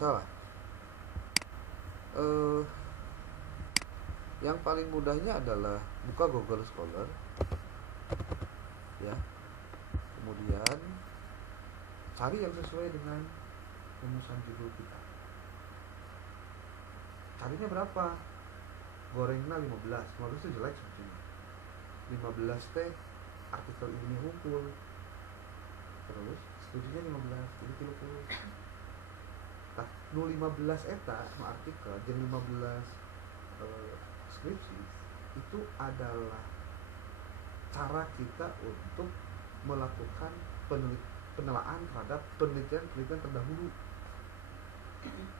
salah. eh yang paling mudahnya adalah buka Google Scholar ya, kemudian cari yang sesuai dengan rumusan judul kita. Carinya berapa? Gorengnya 15 itu jelek sebetulnya. 15 teh artikel ini hukum, terus skripsinya 15 jadi 30. Nah, 15 eta no artikel jeung 15 skripsi itu adalah cara kita untuk melakukan penelaan terhadap penelitian terdahulu.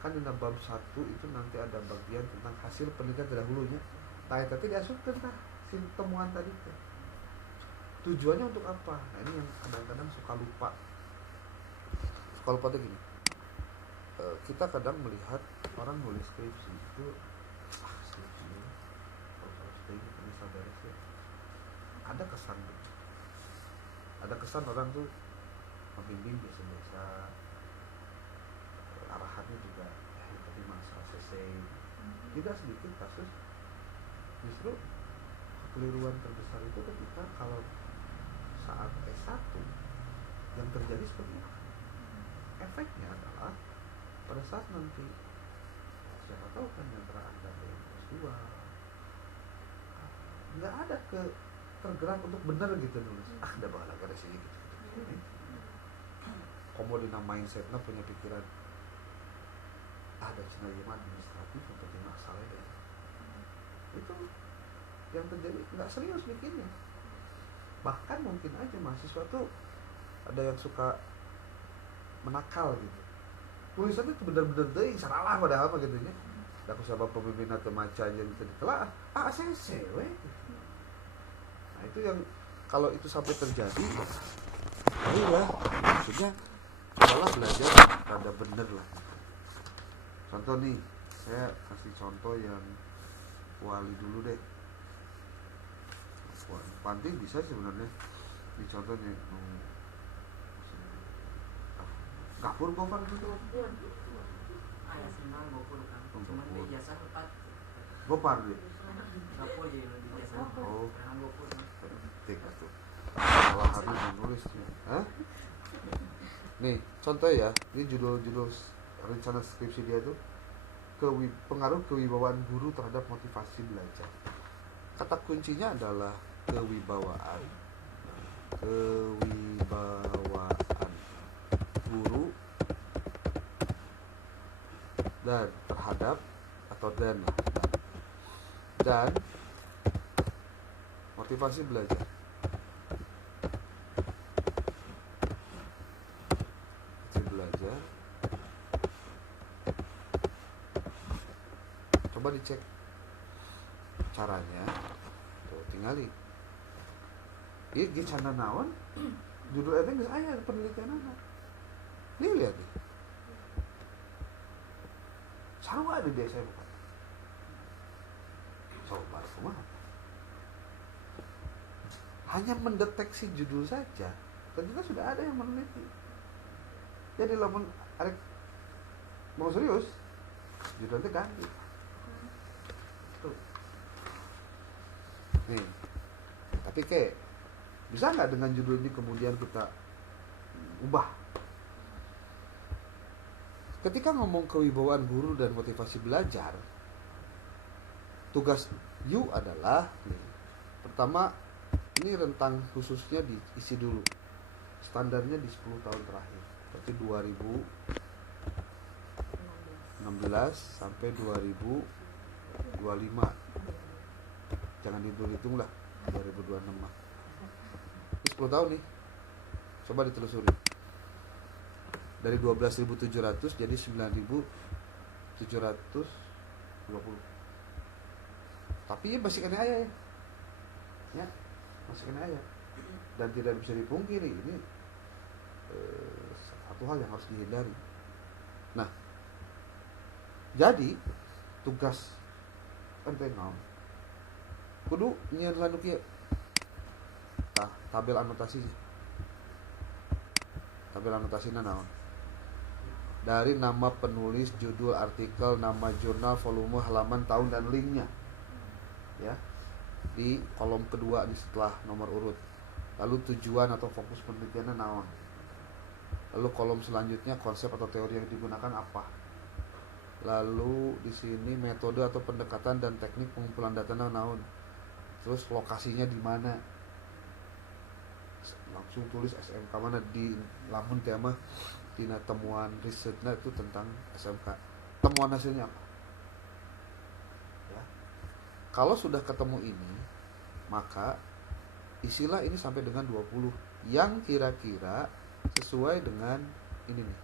Kan di bab 1 itu nanti ada bagian tentang hasil penelitian terdahulunya. Nah, tapi diasupkan tah si temuan tadi tuh. Tujuannya untuk apa? Nah, ini yang kadang-kadang suka lupa. Suka lupa tuh gini. Kita kadang melihat orang nulis skripsi itu skripsi ada kesan orang tuh membimbing biasa-biasa, arahannya juga tapi masa selesai. Tidak sedikit kasus justru kekeliruan terbesar itu ketika kalau saat S1 yang terjadi seperti itu. Efeknya adalah pada saat nanti siapa tahu kan antara Anda yang S2 nggak ada tergerak untuk benar gitu nulis. Ada bahala gara sini gitu. Komo dina mindsetnya punya pikiran ada cina ilmu administratif untuk masalah ya. Itu yang terjadi nggak serius bikinnya. Bahkan mungkin aja mahasiswa tuh ada yang suka menakal gitu. Tulisannya tuh bener-bener deh salah padahal apa gitu nya. Aku sabab pemimpin atau maca aja bisa ditelaah. ACC we. Nah, itu yang kalau itu sampai terjadi, baiklah, maksudnya cobalah belajar rada bener lah. Contoh nih, saya kasih contoh yang wali dulu deh. Panti bisa sebenarnya dicontohnya. Gapur gopar gitu. Ayah senang gopur kan. Cuman dia jasa tepat. Gopar dia. Gapur ya di jasa. Oh. Karena gopur. Tik tuh. Salah habis menulisnya. Hah? Nih, contoh ya. Ini judul rencana skripsi dia tuh pengaruh kewibawaan guru terhadap motivasi belajar. Kata kuncinya adalah kewibawaan guru dan terhadap atau dan motivasi belajar. Coba dicek caranya. Tuh, tinggali. Ieu ge canda naon? Judul eta geus aya penelitianna. Nih lihat nih. Sarua di desa bukan. Coba kumaha? Hanya mendeteksi judul saja, ternyata sudah ada yang meneliti. Jadi lamun arek mau serius, judulnya ganti. Tuh. Nih. Tapi bisa nggak dengan judul ini kemudian kita ubah? Ketika ngomong kewibawaan guru dan motivasi belajar, tugas you adalah pertama, ini rentang khususnya diisi dulu. Standarnya di 10 tahun terakhir. Berarti 2016 sampai 2025. Jangan dihitung lah 2026 mah. Ini 10 tahun nih. Coba ditelusuri. Dari 12.700 jadi 9.720. Tapi ya masih kena ayah ya. Masih kena ayah. Dan tidak bisa dipungkiri ini satu hal yang harus dihindari. Nah, jadi tugas ente naon? Kudu nyieun lanu kieu. Tah, tabel anotasi. Tabel anotasina naon? dari nama penulis, judul artikel, nama jurnal, volume, halaman, tahun, dan linknya ya, di kolom kedua di setelah nomor urut. Lalu tujuan atau fokus penelitiannya naon. Lalu kolom selanjutnya konsep atau teori yang digunakan apa. Lalu di sini metode atau pendekatan dan teknik pengumpulan data naon. Terus lokasinya di mana. Langsung tulis SMK mana di lamun tema dina temuan risetnya itu tentang SMK. Temuan hasilnya apa? Ya. Kalau sudah ketemu ini, maka isilah ini sampai dengan 20 yang kira-kira sesuai dengan ini nih.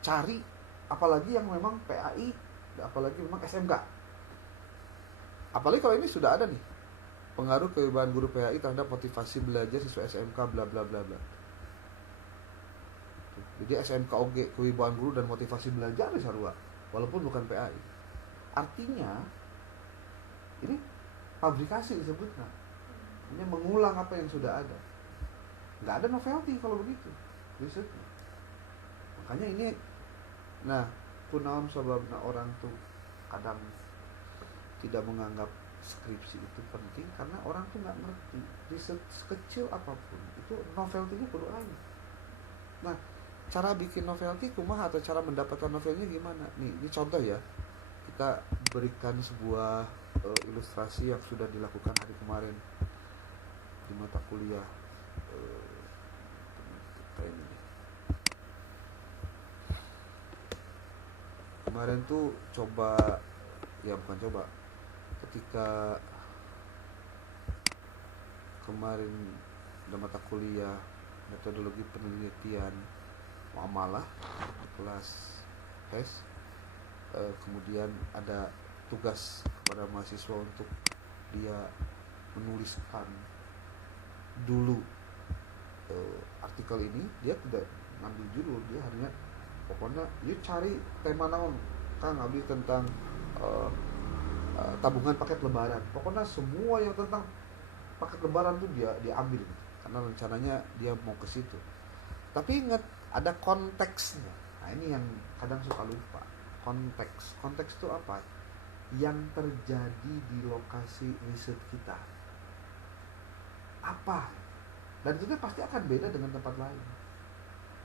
Cari apalagi yang memang PAI, apalagi memang SMK. Apalagi kalau ini sudah ada nih. Pengaruh kewibawaan guru PAI terhadap motivasi belajar siswa SMK bla bla bla bla. Jadi SMK oge kewibawaan guru dan motivasi belajar di sarua walaupun bukan PAI. Artinya ini fabrikasi disebutnya. Ini mengulang apa yang sudah ada. Nggak ada novelty kalau begitu risetnya. Makanya ini, nah kunaon sebabna orang tuh kadang tidak menganggap skripsi itu penting karena orang tuh nggak ngerti riset sekecil apapun itu novelty-nya perlu aja. Nah cara bikin novelty kumaha atau cara mendapatkan novelnya gimana? Nih ini contoh ya, kita berikan sebuah ilustrasi yang sudah dilakukan hari kemarin di mata kuliah ini. Kemarin tuh ketika kemarin ada mata kuliah metodologi penelitian muamalah kelas tes, kemudian ada tugas kepada mahasiswa untuk dia menuliskan dulu artikel ini. Dia tidak ngambil judul, dia hanya pokoknya dia cari tema naon kan, ngambil tentang tabungan paket lebaran. Pokoknya semua yang tentang paket lebaran tuh dia ambil gitu. Karena rencananya dia mau ke situ. Tapi ingat ada konteksnya. Nah ini yang kadang suka lupa. Konteks itu apa? Yang terjadi di lokasi riset kita. Apa? Dan itu pasti akan beda dengan tempat lain.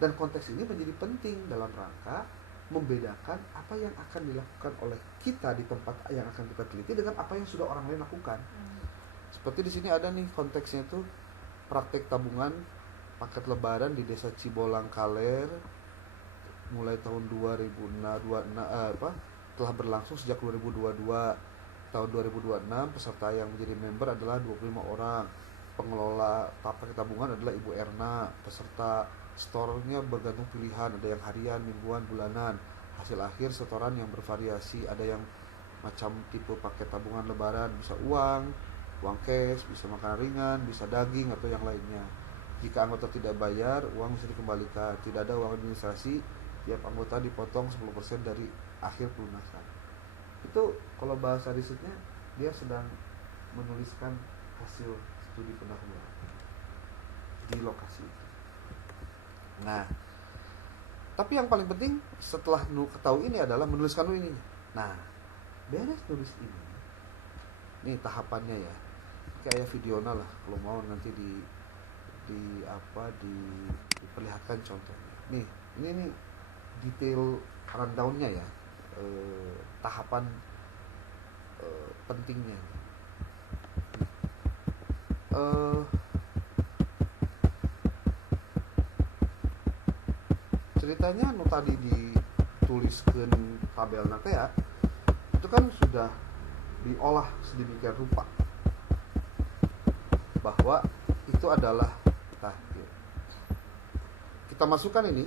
Dan konteks ini menjadi penting dalam rangka membedakan apa yang akan dilakukan oleh kita di tempat yang akan kita teliti dengan apa yang sudah orang lain lakukan. Seperti di sini ada nih konteksnya itu praktek tabungan paket lebaran di Desa Cibolang Kaler mulai tahun 2006 telah berlangsung sejak 2022. Tahun 2026 peserta yang menjadi member adalah 25 orang. Pengelola paket tabungan adalah Ibu Erna. Peserta store-nya bergantung pilihan, ada yang harian, mingguan, bulanan. Hasil akhir setoran yang bervariasi, ada yang macam tipe paket tabungan lebaran, bisa uang cash, bisa makanan ringan, bisa daging atau yang lainnya. Jika anggota tidak bayar, uang bisa dikembalikan. Tidak ada uang administrasi, tiap anggota dipotong 10% dari akhir pelunasan. Itu kalau bahasa risetnya dia sedang menuliskan hasil studi pendahuluan di lokasi itu. Nah, tapi yang paling penting setelah ketahui ini adalah menuliskan ini. Nah, beres tulis ini. Nih tahapannya ya. Kayak videonya lah kalau mau nanti diperlihatkan contohnya. Nih, ini detail rundown-nya ya. Tahapan pentingnya. Ceritanya tadi dituliskan tabel nanti ya, itu kan sudah diolah sedemikian rupa bahwa itu adalah kita masukkan ini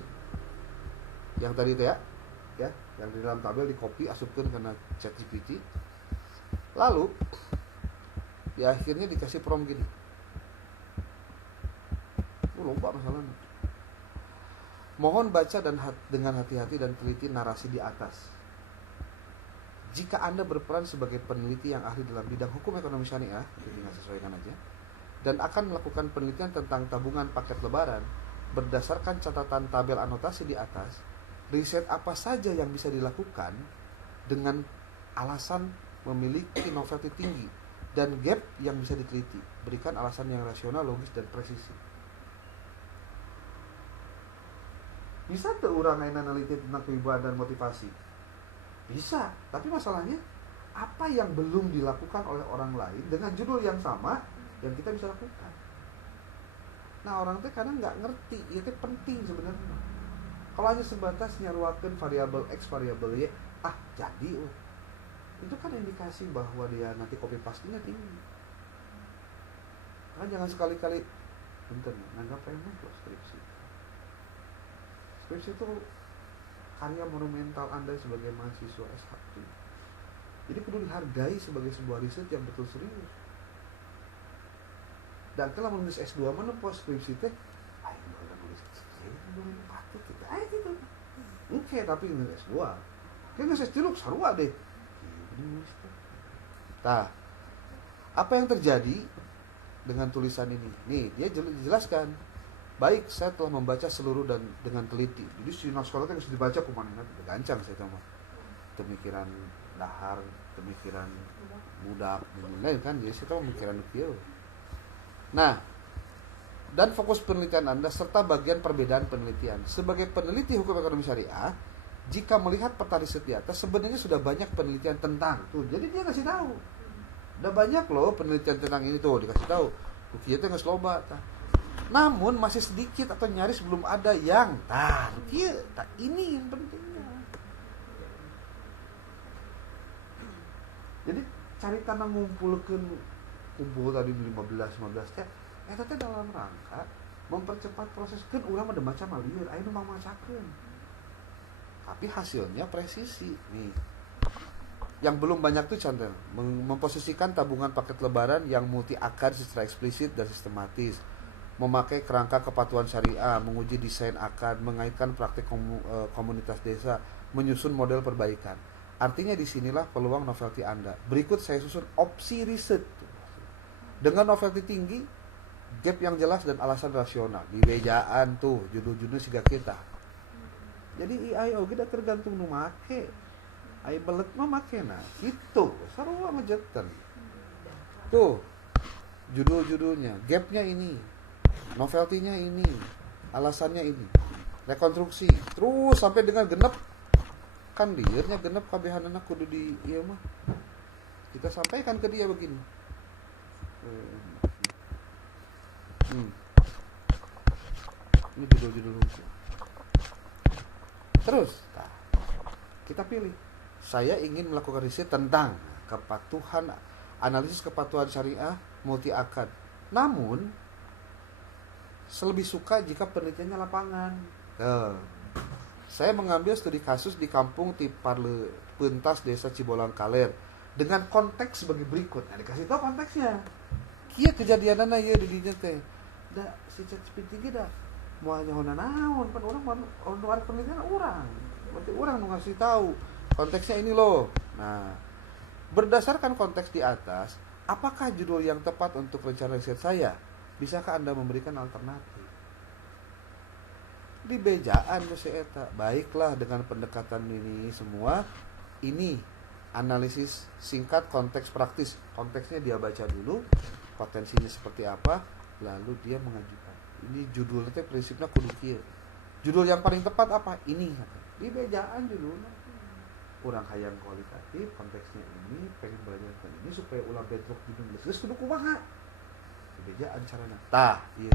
yang tadi itu ya yang di dalam tabel di copy asupkan karena ChatGPT, lalu di akhirnya dikasih prompt gini, lupa masalahnya. Mohon baca dengan hati-hati dan teliti narasi di atas. Jika Anda berperan sebagai peneliti yang ahli dalam bidang hukum ekonomi syariah, tinggal sesuaikan aja. dan akan melakukan penelitian tentang tabungan paket lebaran. Berdasarkan catatan tabel anotasi di atas, riset apa saja yang bisa dilakukan dengan alasan memiliki novelty tinggi dan gap yang bisa diteliti. Berikan alasan yang rasional, logis, dan presisi. Bisa tuh orang yang meneliti tentang kewibawaan dan motivasi? Bisa, tapi masalahnya apa yang belum dilakukan oleh orang lain dengan judul yang sama yang kita bisa lakukan. Nah, orang teh kadang nggak ngerti, itu penting sebenarnya. Kalau hanya sebatas nyaruakeun variabel X, variabel Y, jadi itu kan indikasi bahwa dia nanti copy paste-nya tinggi. Kan jangan sekali-kali bentar, nganggap remeh kok skripsi. Skripsi itu karya monumental Anda sebagai mahasiswa S1. Jadi perlu dihargai sebagai sebuah riset yang betul serius. Dan kalau menulis S2 mana pos skripsi teh, udah nulis skripsi, belum patut kita, gitu. Oke, tapi nulis S2, kan nulis S3 sarua deh. Nah, apa yang terjadi dengan tulisan ini? Nih, dia jelaskan. Baik, saya telah membaca seluruh dan dengan teliti. Jadi si naskah itu harus dibaca kemana? Gancang saya sama. Pemikiran dahar, pemikiran budak, lain kan. Jadi saya tahu pemikiran itu. Nah, dan fokus penelitian Anda serta bagian perbedaan penelitian. Sebagai peneliti hukum ekonomi syariah, jika melihat peta riset di atas, sebenarnya sudah banyak penelitian tentang tuh. Jadi dia kasih tahu. Udah banyak loh penelitian tentang ini tuh, dikasih tahu. Rukiah teh geus loba tah. Namun masih sedikit atau nyaris belum ada yang ini yang pentingnya. Jadi cari tanah kumpul tadi 15 teh eta teh dalam rangka mempercepat proses kan urang mah macam lieur aya nu mamacakeun. Tapi hasilnya presisi nih. Yang belum banyak tuh contoh memposisikan tabungan paket lebaran yang multi akad secara eksplisit dan sistematis, memakai kerangka kepatuhan syariah, menguji desain akad, mengaitkan praktik komunitas desa, menyusun model perbaikan. Artinya disinilah peluang novelty Anda. Berikut saya susun opsi riset dengan novelty tinggi, gap yang jelas dan alasan rasional. Di wejaan tuh judul-judul siga kita. Jadi AI oge da tergantung nu make. Ai belet mah make na. Gitu. Sarua majetten. Tuh. Judul-judulnya, gapnya ini. Novelty-nya ini. Alasannya ini. Rekonstruksi. Terus sampai dengan genep. Kan liurnya genep kabehanana kudu di ieu mah. Kita sampaikan ke dia begini. Ini judul-judul lucu. Terus, kita pilih. Saya ingin melakukan riset tentang kepatuhan, analisis kepatuhan syariah multi akad. Namun, lebih suka jika penelitiannya lapangan. Saya mengambil studi kasus di kampung Tiparle Pentas Desa Cibolang Kaler dengan konteks sebagai berikut. Nah, dikasih tahu konteksnya. Kieu kejadianana ieu di dinya teh. Da si ChatGPT dah moal nyahoana naon pan urang orang penelitian urang. Berarti urang nu ngasih tahu konteksnya ini loh. Nah, berdasarkan konteks di atas, apakah judul yang tepat untuk rencana riset saya? Bisakah Anda memberikan alternatif? Di bejaan si eta. Baiklah, dengan pendekatan ini semua, ini analisis singkat konteks praktis. Konteksnya dia baca dulu, potensinya seperti apa, lalu dia mengajukan. Ini judulnya teh prinsipnya kudu kieu. Judul yang paling tepat apa? Ini. Di bejaan judulnya. Urang hayang kualitatif, konteksnya ini, pengen belajar tentang ini supaya ulah bedrock judul geus kudu kumaha. Di bejaan carana. Tah, ieu.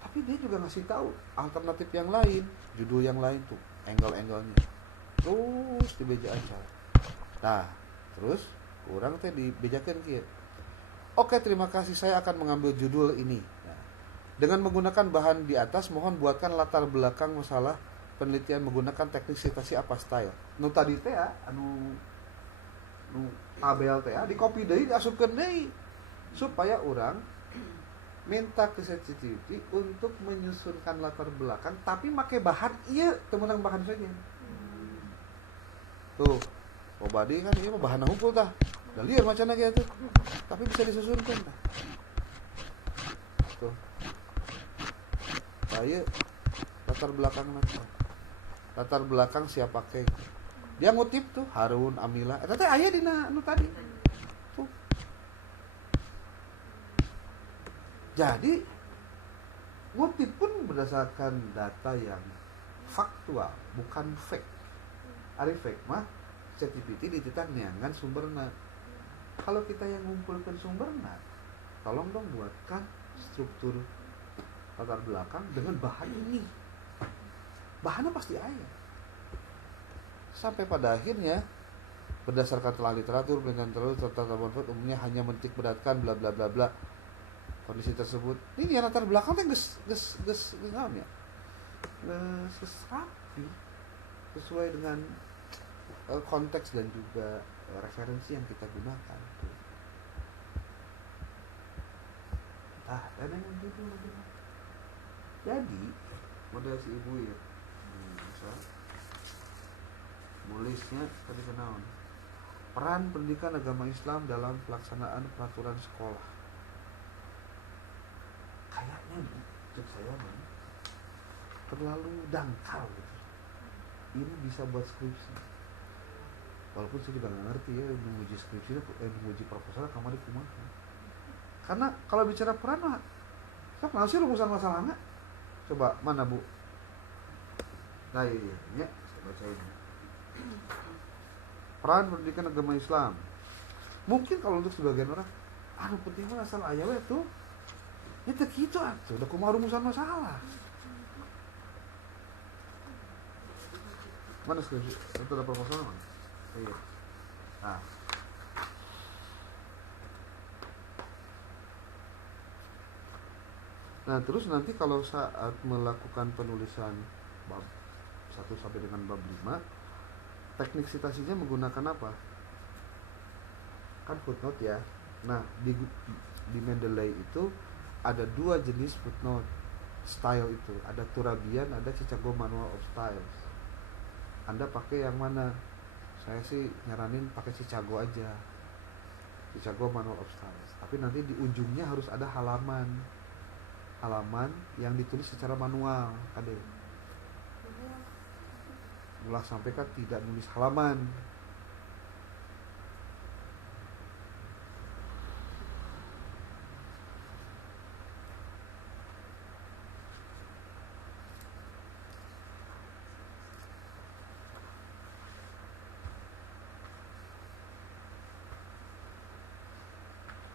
Tapi dia juga ngasih tahu alternatif yang lain, judul yang lain tuh, angle-angle-nya. Terus di bejaan cara. Nah, terus urang teh dibejakeun kieu. Oke, terima kasih, saya akan mengambil judul ini. Nah, dengan menggunakan bahan di atas, mohon buatkan latar belakang masalah penelitian menggunakan teknik citasi apa style. Nu tadi teh anu tabel teh di copy deui diasupkeun deui supaya orang minta ke ChatGPT untuk menyusunkan latar belakang tapi pakai bahan ieu teu meunang bahan saja. Tuh, Obadi kan ieu mah bahan hukum tah. Udah liar macamnya gitu, tapi bisa disusunkan. Tuh. Saya latar belakang nanti. Latar belakang siapa pakai. Dia ngutip tuh Harun, Amila. Tadi aya dina anu tadi. Tuh. Jadi ngutip pun berdasarkan data yang faktual, bukan fake. Ari fake mah ChatGPT dititah neangan sumberna. Kalau kita yang ngumpulkan sumberna, tolong dong buatkan struktur latar belakang dengan bahan ini. Bahannya pasti ada. Sampai pada akhirnya berdasarkan telah literatur dengan terus serta temuan umumnya hanya menitik beratkan bla bla bla bla kondisi tersebut. Ini latar belakang teh geus naon ya? Geus rapi sesuai dengan konteks dan juga referensi yang kita gunakan. Dan yang itu lagi. Jadi model si ibu ya, misal nulisnya tadi kenaon, peran pendidikan agama Islam dalam pelaksanaan peraturan sekolah. Kayaknya cek saya man, terlalu dangkal gitu. Ini bisa buat skripsi. Walaupun saya juga nggak ngerti ya menguji skripsi, menguji proposal kamar di kumaha. Karena kalau bicara peran mah, kita kenal sih rumusan masalahnya. Coba mana Bu? Nah iya, saya baca ini. Peran pendidikan agama Islam. Mungkin kalau untuk sebagian orang, penting mah asal aya we tuh. Ya teh kitu atuh, da kumaha rumusan masalah. Mana skripsi? Itu ada proposal mana? Iya. Nah. Nah, terus nanti kalau saat melakukan penulisan bab 1 sampai dengan bab 5, teknik citasinya menggunakan apa? Kan footnote ya. Nah, di Mendeley itu ada 2 jenis footnote style itu. Ada Turabian, ada Chicago Manual of Styles. Anda pakai yang mana? Saya sih nyaranin pakai Chicago aja. Chicago Manual of Styles. Tapi nanti di ujungnya harus ada halaman yang ditulis secara manual. Ada ulah sampai kan tidak nulis halaman.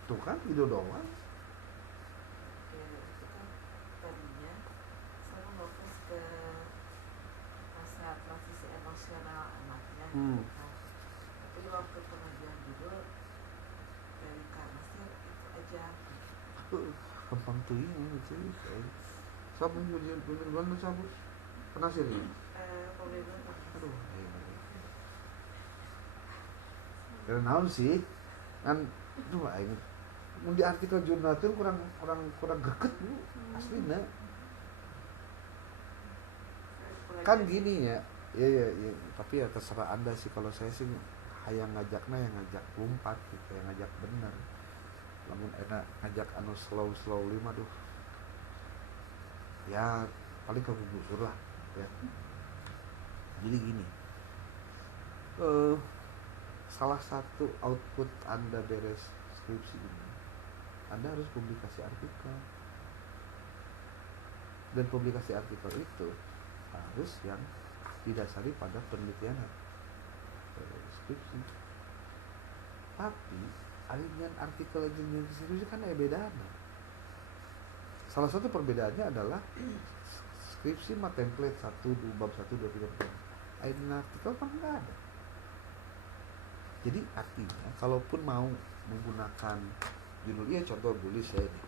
Tuh kan itu doang. Tadinya saya fokus ke masa transisi emosional anaknya. Tapi waktu pengajian dulu dari Karnasir itu aja. Gampang tuh ini sih. Sabu ujian bener-bener lu sabu. Penasir ya? Pemilihan. Aduh. Karena naon sih? Kan aduh aing mun di artikel jurnal itu kurang greget Bu. Aslina. Kan gini ya. Ya, tapi ya terserah Anda sih. Kalau saya sih hayang ngajakna yang ngajak lompat gitu, yang ngajak bener. Lamun enak ngajak anu slow lima duh. Ya paling kegugusur lah ya. Jadi gini. Salah satu output Anda beres skripsi ini, Anda harus publikasi artikel. Dan publikasi artikel itu harus yang didasari pada penelitian skripsi. Tapi aliran artikel dengan skripsi kan beda. Salah satu perbedaannya adalah skripsi mah template 1, 2, bab 1, 2, 3, 4. Aliran artikel kan enggak ada. Jadi artinya kalaupun mau menggunakan judul, iya contoh tulis saya nih.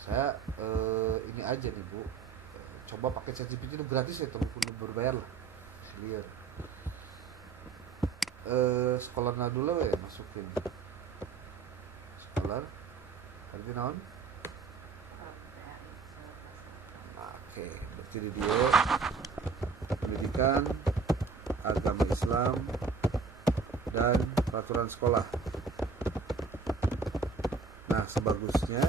Saya ini aja nih Bu. Coba pakai ChatGPT itu gratis ya, ataupun berbayar lah. Lihat. Scholar dulu ya masukin. Scholar. Arti naon? Oke, berarti di dia pendidikan agama Islam dan peraturan sekolah. Nah, sebagusnya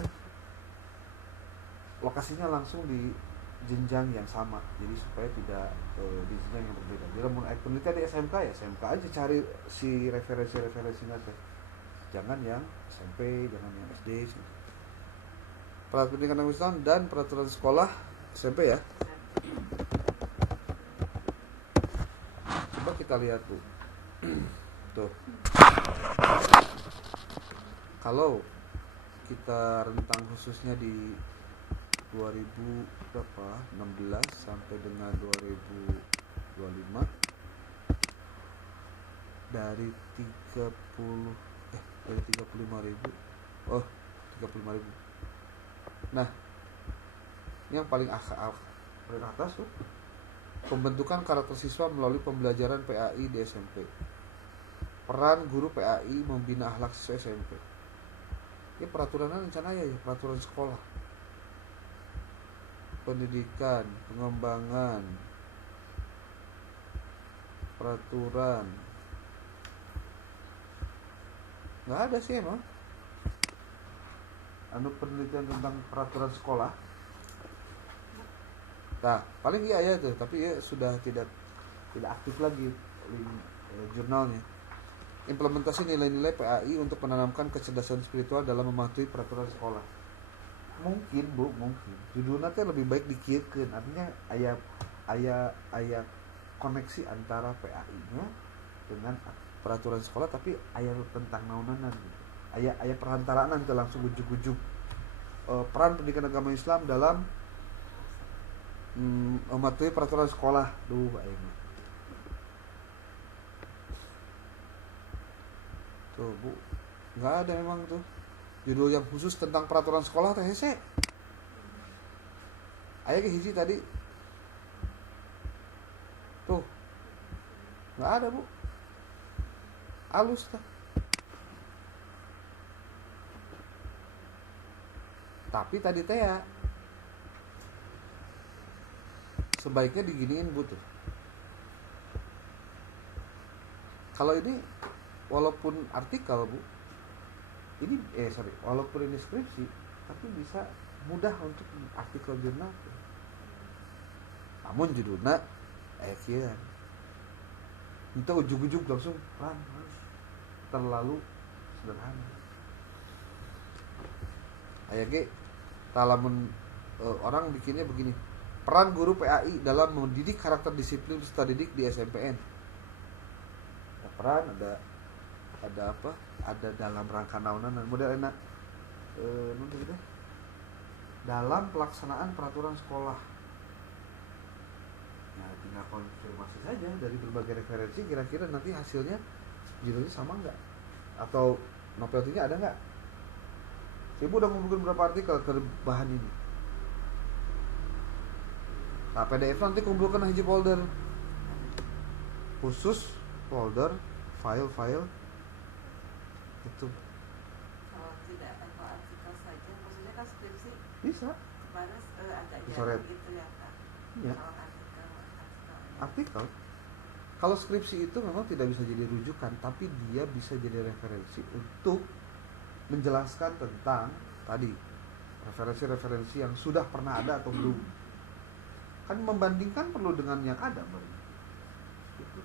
lokasinya langsung di jenjang yang sama, jadi supaya tidak di jenjang yang berbeda. Jadi mau penelitian di SMK ya SMK aja, cari si referensinya teh. Jangan yang SMP, jangan yang SD. Peraturan pendidikan agama Islam dan peraturan sekolah SMP ya. Coba kita lihat tuh. Tuh. Kalau kita rentang khususnya di 2016 sampai dengan 2025 dari 35.000 35.000. Nah, yang paling atas tuh pembentukan karakter siswa melalui pembelajaran PAI di SMP. Peran guru PAI membina akhlak siswa SMP. Ya peraturannya rencana ya peraturan sekolah. Pendidikan, pengembangan, peraturan. Nggak ada sih emang. Penelitian tentang peraturan sekolah. Nah, paling iya ya tuh, tapi ya sudah tidak aktif lagi jurnalnya. Implementasi nilai-nilai PAI untuk menanamkan kecerdasan spiritual dalam mematuhi peraturan sekolah. Mungkin Bu, mungkin judulnya teh lebih baik dikirkeun, artinya aya koneksi antara PAI-nya dengan peraturan sekolah, tapi aya tentang naunanan gitu. Aya perantaraan teh langsung ujug-ujug peran pendidikan agama Islam dalam mematuhi peraturan sekolah. Duh aing. Tuh Bu, nggak ada memang tuh judul yang khusus tentang peraturan sekolah teh hese. Aya ke hiji tadi. Tuh. Nggak ada Bu. Alus tah. Tapi tadi teh ya sebaiknya diginiin Bu tuh. Kalau ini walaupun artikel Bu, ini walaupun ini skripsi, tapi bisa mudah untuk artikel jurnal. Namun judulnya kieu. Itu ujug-ujug langsung terlalu sederhana. Aya ge talamun orang bikinnya begini. Peran guru PAI dalam mendidik karakter disiplin peserta didik di SMPN. Ada peran, ada apa? Ada dalam rangka naunan model enak dalam pelaksanaan peraturan sekolah. Ya tinggal konfirmasi saja dari berbagai referensi, kira-kira nanti hasilnya judulnya sama enggak? Atau novelnya ada enggak? Ibu udah ngumpulin berapa artikel ke bahan ini. Nah, PDF nanti kumpulkan hiji folder khusus, folder file itu. Kalau tidak artikel saja, maksudnya kan skripsi Bisa. kemarin agak Dicoret. jarang gitu ya kan. Iya. Kalau Artikel. Kalau skripsi itu memang tidak bisa jadi rujukan, tapi dia bisa jadi referensi untuk menjelaskan tentang tadi referensi-referensi yang sudah pernah ada atau belum. Kan membandingkan perlu dengan yang ada baru. Gitu.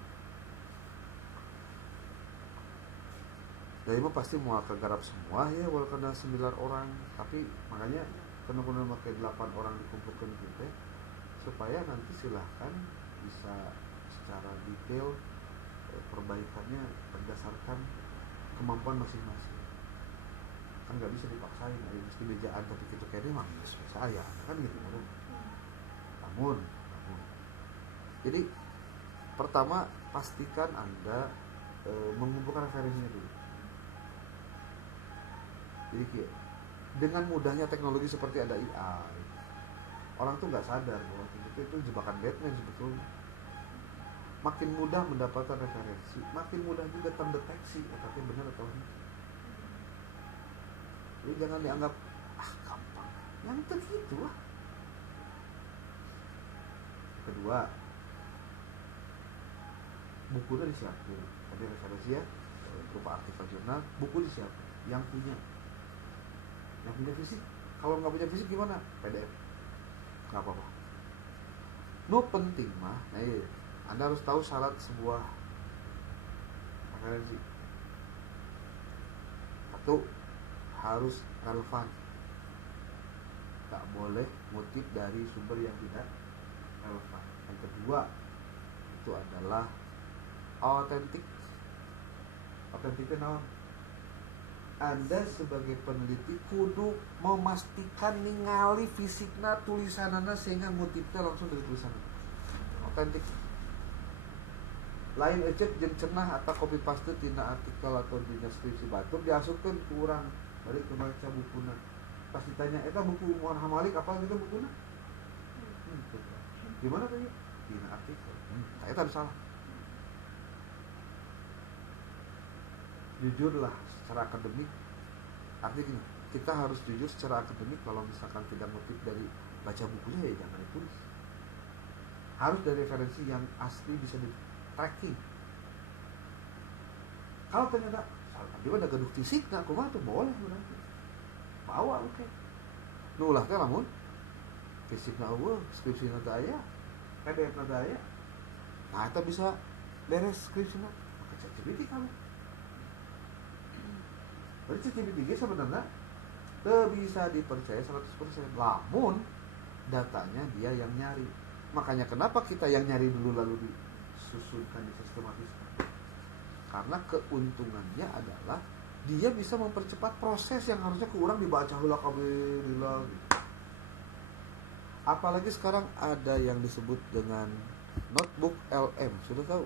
Jadi pasti mau kegarap semua ya walaupun ada 9 orang, tapi makanya kena pakai 8 orang dikumpulkan gitu supaya nanti silahkan bisa secara detail perbaikannya berdasarkan kemampuan masing-masing. Kan nggak bisa dipaksain, mesti bejaan tapi gitu kayaknya emang saya kan gitu. Namun jadi pertama pastikan Anda mengumpulkan referensinya dulu. Jadi dengan mudahnya teknologi seperti ada AI, orang tuh nggak sadar bahwa itu jebakan Batman sebetulnya. Makin mudah mendapatkan referensi, makin mudah juga terdeteksi tapi benar atau enggak. Jadi jangan dianggap gampang, yang begitu lah. Kedua, bukunya disiapin. Tadi referensi ya, berupa artikel jurnal, buku di siapa? Yang punya fisik. Kalau nggak punya fisik gimana? PDF, nggak apa-apa. Penting mah, Anda harus tahu syarat sebuah referensi. Satu, harus relevan, nggak boleh ngutip dari sumber yang tidak relevan. Yang kedua itu adalah autentik. Autentiknya naon? Anda sebagai peneliti kudu memastikan ningali fisikna tulisanana sehingga ngutipnya langsung dari tulisanana. Autentik. Lain ecek jeung cenah atau copy paste tina artikel atau dina skripsi batur diasupkeun ku urang bari ke baca bukuna. Pas ditanya eta buku Muhammad Hamalik apa gitu bukuna? Gimana tadi? Dina artikel. Saya tadi salah. Jujurlah secara akademik. Artinya gini, kita harus jujur secara akademik. Kalau misalkan tidak ngutip dari baca bukunya ya jangan ditulis. Harus dari referensi yang asli bisa di tracking. Kalau ternyata dia ada gedung fisik, nah kumaha tuh boleh berarti. Bawa oke. Nu ulah teh lamun fisikna eueuh, skripsina teh aya, PDF-na teh aya. Nah, eta bisa beres skripsina. Maka ChatGPT kamu. Berarti ChatGPT ge sebenarnya teu bisa dipercaya 100%. Lamun datanya dia yang nyari. Makanya kenapa kita yang nyari dulu lalu disusunkan, disistematiskan? Karena keuntungannya adalah dia bisa mempercepat proses yang harusnya kurang dibaca heula kabeh lila gitu. Apalagi sekarang ada yang disebut dengan notebook LM. Sudah tahu?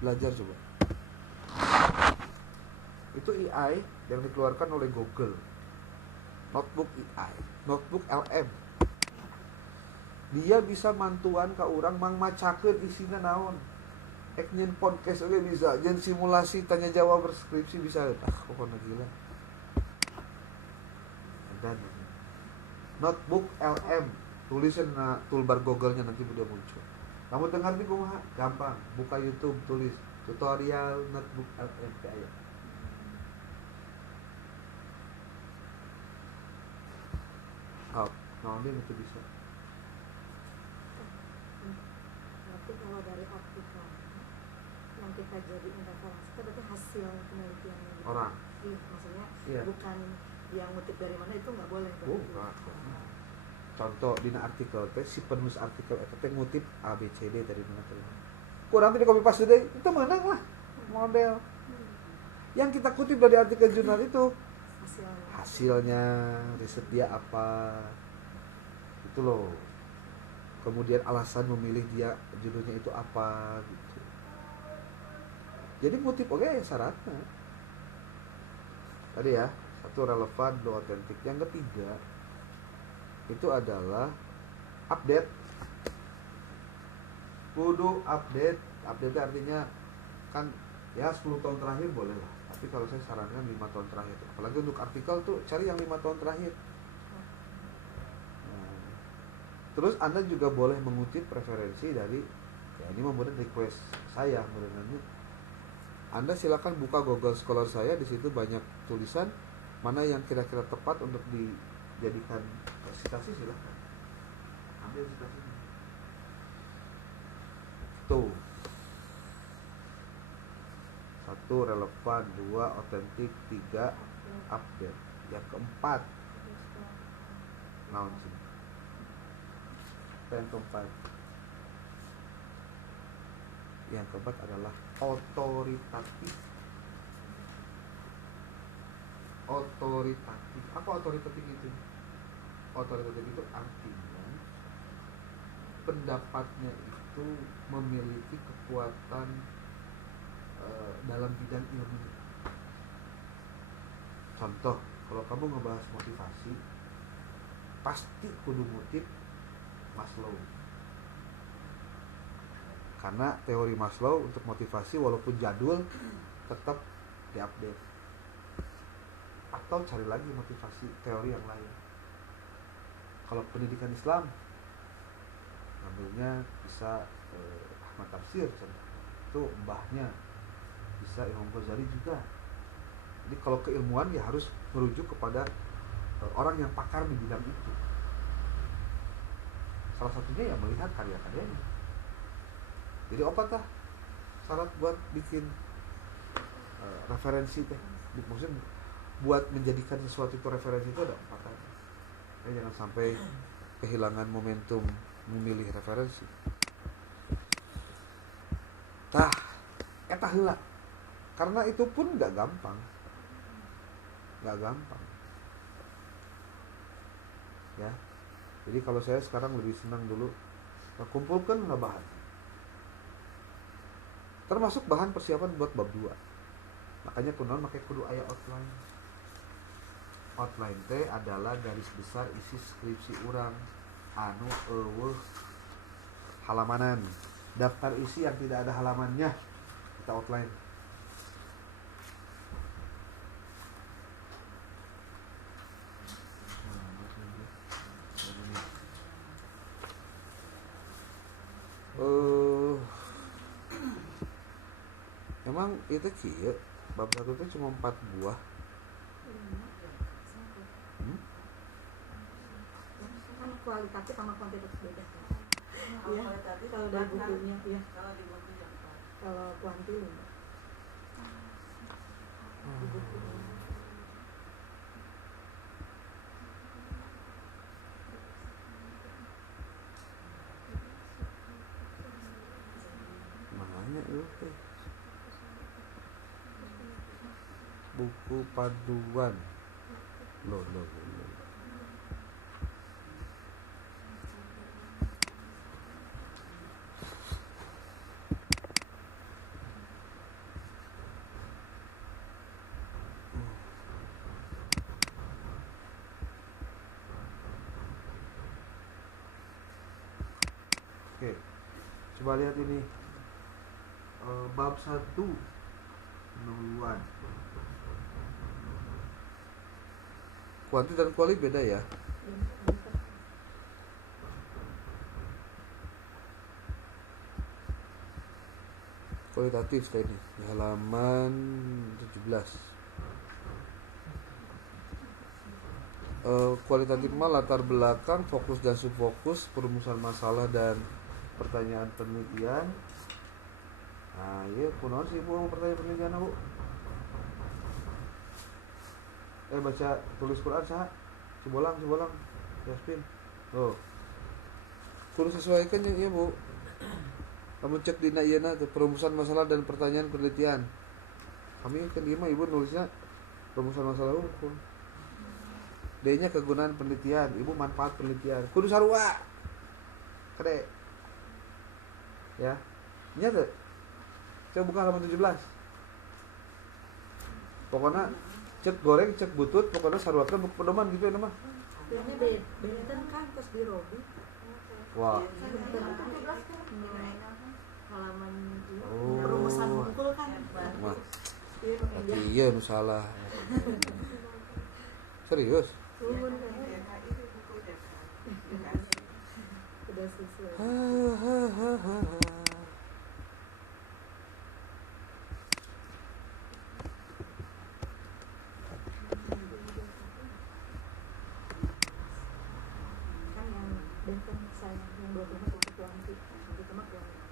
Belajar coba. Itu AI yang dikeluarkan oleh Google. Notebook AI, notebook LM. Dia bisa mantuan ka urang mang macakeun isina naon. Ek nyen podcast oge bisa, jeung simulasi tanya jawab berskripsi bisa. Pokoknya gila. Dan notebook LM, tulisin na toolbar Google-nya nanti udah muncul. Kamu dengar nih kumaha? Gampang, buka YouTube, tulis tutorial notebook LM kayak. Oh, nanti itu bisa. Berarti kalau dari artikel yang kita jadiin referensi itu berarti hasil penelitiannya gitu. Orang. Iya, maksudnya Iya. bukan yang ngutip dari mana itu nggak boleh. Bukan. Contoh dina artikel teh si penulis artikel eta teh ngutip ABCD dari mana teh. Kurang teh di copy paste deui, itu menang lah model. Yang kita kutip dari artikel jurnal itu hasilnya, riset dia apa. Itu loh. Kemudian alasan memilih dia judulnya itu apa gitu. Jadi ngutip oke syaratnya. Tadi ya, satu relevan, dua otentik. Yang ketiga itu adalah update. Kudu update. Update artinya kan ya 10 tahun terakhir boleh lah. Tapi kalau saya sarankan 5 tahun terakhir. Apalagi untuk artikel tuh cari yang 5 tahun terakhir. Nah, terus Anda juga boleh mengutip referensi dari, ya ini kemudian request saya kemudian Anda silakan buka Google Scholar saya, di situ banyak tulisan mana yang kira-kira tepat untuk dijadikan citasi, silakan ambil citasinya. Tuh, 1 relevan, 2 otentik, 3 update. Yang keempat, naon sih? Yang keempat adalah otoritatif. Apa otoritatif itu? Otoritatif itu artinya pendapatnya itu memiliki kekuatan dalam bidang ilmu. Contoh, kalau kamu ngebahas motivasi, pasti kudu ngutip Maslow. Karena teori Maslow untuk motivasi walaupun jadul tetap diupdate. Atau cari lagi motivasi teori yang lain. Kalau pendidikan Islam, ngambilnya bisa Ahmad Tafsir, contoh. Itu mbahnya bisa Imam Ghazali juga. Jadi kalau keilmuan ya harus merujuk kepada orang yang pakar di bidang itu. Salah satunya ya melihat karya-karyanya. Jadi apakah syarat buat bikin referensi teh? Maksudnya buat menjadikan sesuatu itu referensi itu ada 4 tadi. Jangan sampai kehilangan momentum memilih referensi. Tah, eta heula. Karena itu pun nggak gampang. Ya. Jadi kalau saya sekarang lebih senang dulu kumpulkan bahan. Termasuk bahan persiapan buat bab 2. Makanya kunaon make kudu aya outline. Outline teh adalah garis besar isi skripsi urang anu eueuh halamanan. Daftar isi yang tidak ada halamannya kita outline. Emang itu kieu bab 1 itu cuma 4 buah. Kan kualitatif sama kuantitatif beda. Kalau Iya. kualitatif Kalau dari empat, bukunya, iya. kalau di buku yang 4. Kalau kuanti 5. Di bukunya. Makanya itu buku panduan loh. Oke, coba lihat ini bab 1 penuluan. Kuanti dan kuali beda ya. Kualitatif tadi di halaman 17. Kualitatif mah latar belakang, fokus dan subfokus, perumusan masalah dan pertanyaan penelitian. Nah, iya kunaon sih Bu pertanyaan penelitian Bu? Baca tulis Quran saha? Cibolang Yasmin. Oh. Kudu sesuaikan ya, iya Bu. Kamu cek dina ieu tuh perumusan masalah dan pertanyaan penelitian. Kami kan ieu mah Ibu nulisnya perumusan masalah hukum. D-nya kegunaan penelitian, Ibu manfaat penelitian. Kudu sarua. Kade. Ya. Nya teh. Coba buka halaman 17. Pokoknya cek goreng, cek butut, pokoknya sarwakeun buku pedoman gitu ya mah. Kayaknya benten kan pas di Robi. Wah. Halaman Oh. perumusan bungkul kan. Mah. Iya, Berarti iya nu salah. Serius? Suhun kan. Udah sesuai. Kan yang benten saya yang 25 itu kuanti. Itu mah kuanti.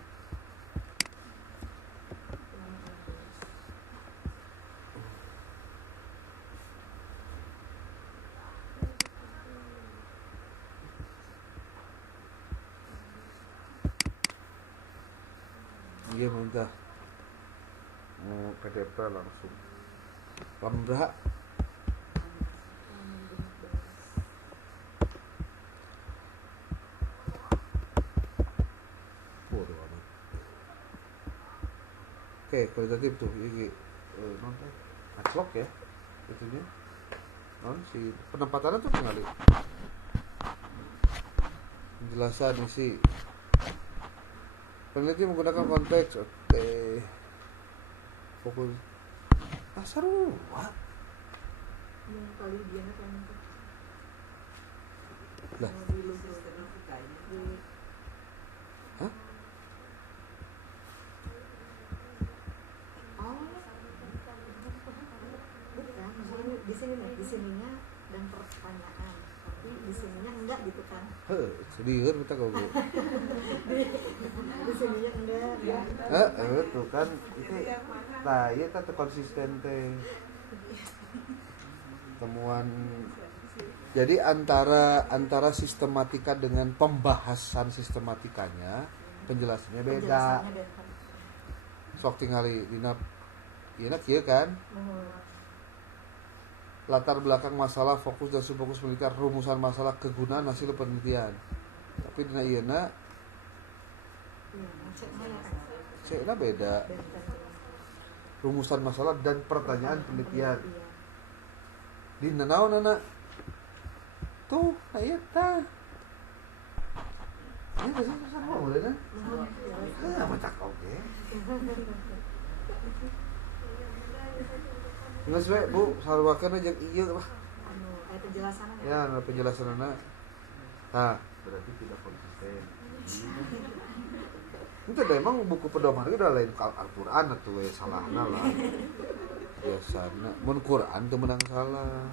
Iya minta mau PDP langsung. Pamdra. Bodoh amat. Oke, kualitatif tuh ini non teh ngaclok ya itunya. Non si penempatannya tuh kali. Penjelasan isi peneliti menggunakan konteks. Oke. Fokus. Seru. Wah. Yang kali dia kan Lah. Hah? Oh, sedih kita kok. Di sininya enggak ya. Tuh kan itu tah ieu teh konsisten teh. Temuan jadi antara sistematika dengan pembahasan sistematikanya penjelasannya beda. Penjelasannya beda. Sok tingali dina ieu kieu kan. Latar belakang masalah, fokus dan subfokus penelitian, rumusan masalah, kegunaan hasil penelitian. Tapi dina ieuna Iya, maksudnya cekna beda. Rumusan masalah dan pertanyaan penelitian. Dina naon tuh aya tah. Ini bahasa sama boleh kan? Macak oke. Geus we Bu, sarwakeun jeung ieu mah. Penjelasannya. Ya, penjelasanana. Tah, Berarti tidak konsisten. itu dah emang buku pedoman itu udah lain Al-Quran atau salahna lah. Biasana mun Quran teu menang salah.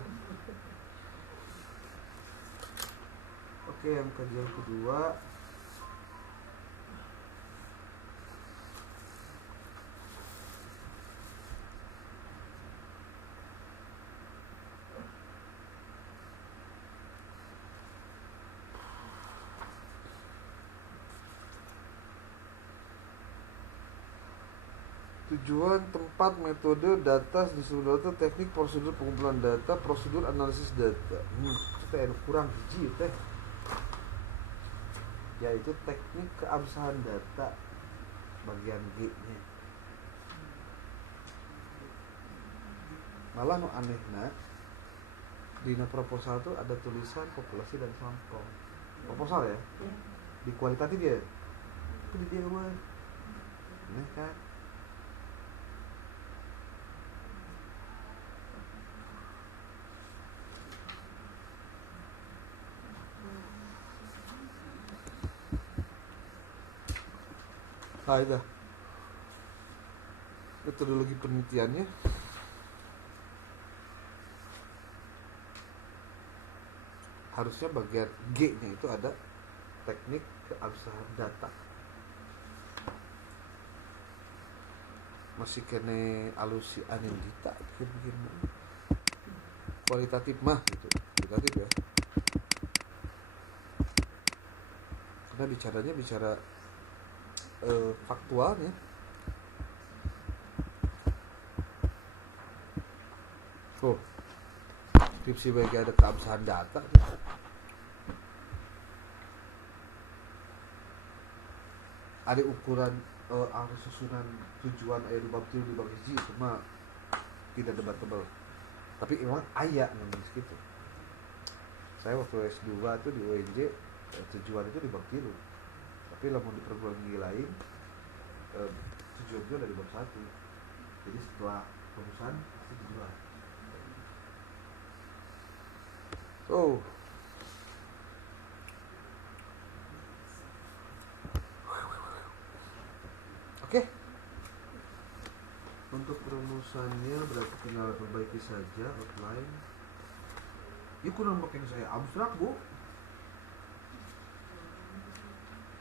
Oke, yang kajian kedua tujuan, tempat, metode, data, disuruh data, teknik, prosedur pengumpulan data, prosedur analisis data. Itu anu kurang hiji teh. Yaitu teknik keabsahan data bagian G-nya. Malah nu anehna dina proposal tuh ada tulisan populasi dan sampel. Proposal ya? Di kualitatif ya? Itu di dia mah. Aneh kan? Itu metodologi penelitiannya harusnya bagian G-nya itu ada teknik keabsahan data. Masih kene alusi anendita bikin kualitatif mah gitu. Kualitatif ya. Karena bicara faktualnya. Skripsi bagi ada keabsahan data. Ada ukuran arus susunan tujuan aya di bab 3 di bab 1 semua tidak debatable. Tapi emang aya namanya gitu. Saya waktu S2 tuh di UNJ tujuan itu di bab 3. Tapi lamun di perguruan tinggi lain tujuan itu dari bab 1. Jadi setelah rumusan pasti tujuan. Oke. Untuk rumusannya berarti tinggal perbaiki saja outline. Yuk kurang makin saya abstrak, Bu.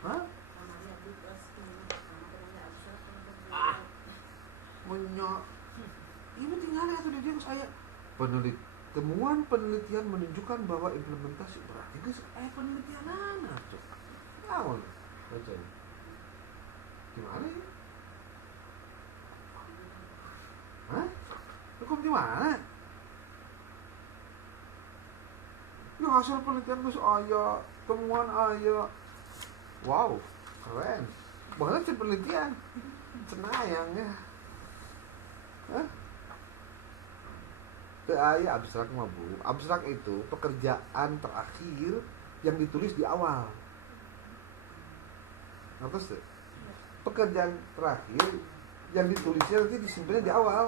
Hah? Ini tinggal atau dia saya temuan penelitian menunjukkan bahwa implementasi berarti penelitian mana tuh? Naon? Baca. Gimana ya? Hah? Hukum di mana? Ya hasil penelitian terus aya, temuan aya. Wow, keren. Banget sih penelitian. Cenayang ya. Hah? Aya abstrak mah, Bu. Abstrak itu pekerjaan terakhir yang ditulis di awal. Ngerti sih? Pekerjaan terakhir yang ditulisnya nanti disimpannya di awal.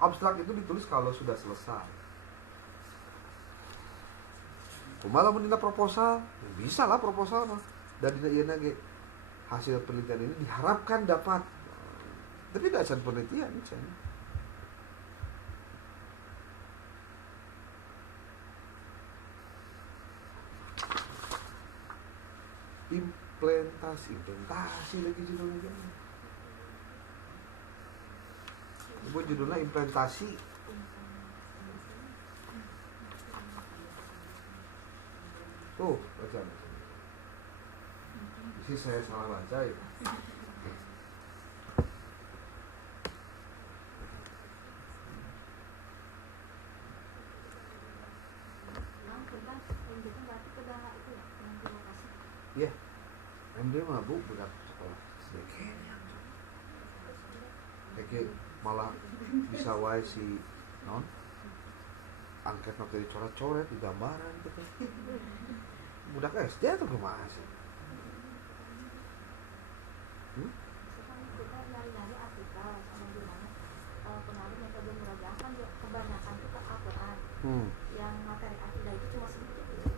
Abstrak itu ditulis kalau sudah selesai. Kumaha mun dina proposal? Bisa lah proposal mah. Dan dina ieu ge hasil penelitian ini diharapkan dapat. Tapi dasar penelitian can. implementasi lagi judulnya. Ibu judulnya implementasi. Tuh, baca. Di sini saya salah baca ya. Iya, MD mah bu berat sekolah kayak malah bisa wae si non angket nanti dicoret-coret di gambaran gitu. Budak SD atau gimana sih? Kita nyari-nyari artikel sama gimana pengaruh metode murojaah kan kebanyakan itu ke Al-Quran. Yang materi akidah itu cuma sedikit.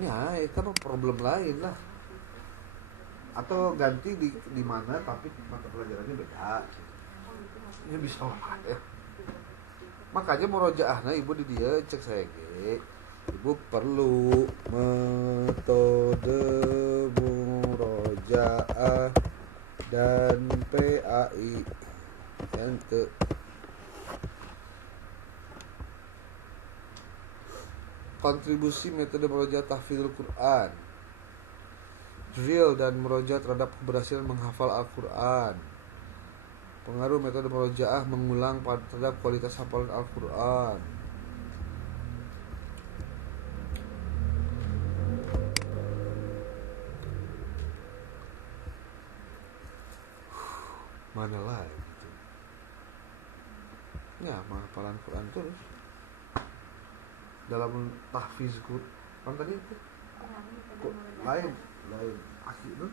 Ya, itu kan problem lain lah. Atau ganti di mana tapi mata pelajarannya beda. Ini bisa lah ya. Makanya murojaahna ibu di dia cek saya ge. Ibu perlu metode murojaah dan PAI yang ke kontribusi metode murojaah tahfidzul Quran, drill dan murojaah terhadap keberhasilan menghafal Al-Quran, pengaruh metode murojaah mengulang terhadap kualitas hafalan Al-Quran. Mana lagi gitu. Ya, menghafalkan Quran terus dalam tahfiz Quran kan tadi itu lain akidah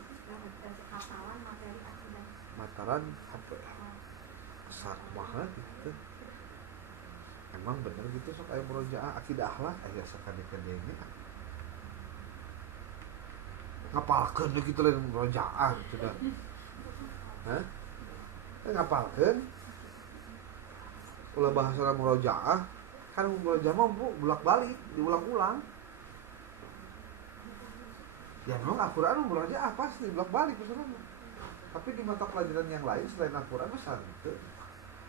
hafalan materi akidah mataran apa besar mahal gitu. Emang bener gitu sok aya murojaah akidah lah aya sakade-kadenya ngapalkeun gitu lain murojaah cenah. Hah? Ngapalkeun ulah bahasa murojaah kan murojaah mah bolak-balik diulang-ulang. Ya memang Al-Quran murojaah pasti bolak-balik maksudnya. Tapi di mata pelajaran yang lain selain Al-Quran besar gitu.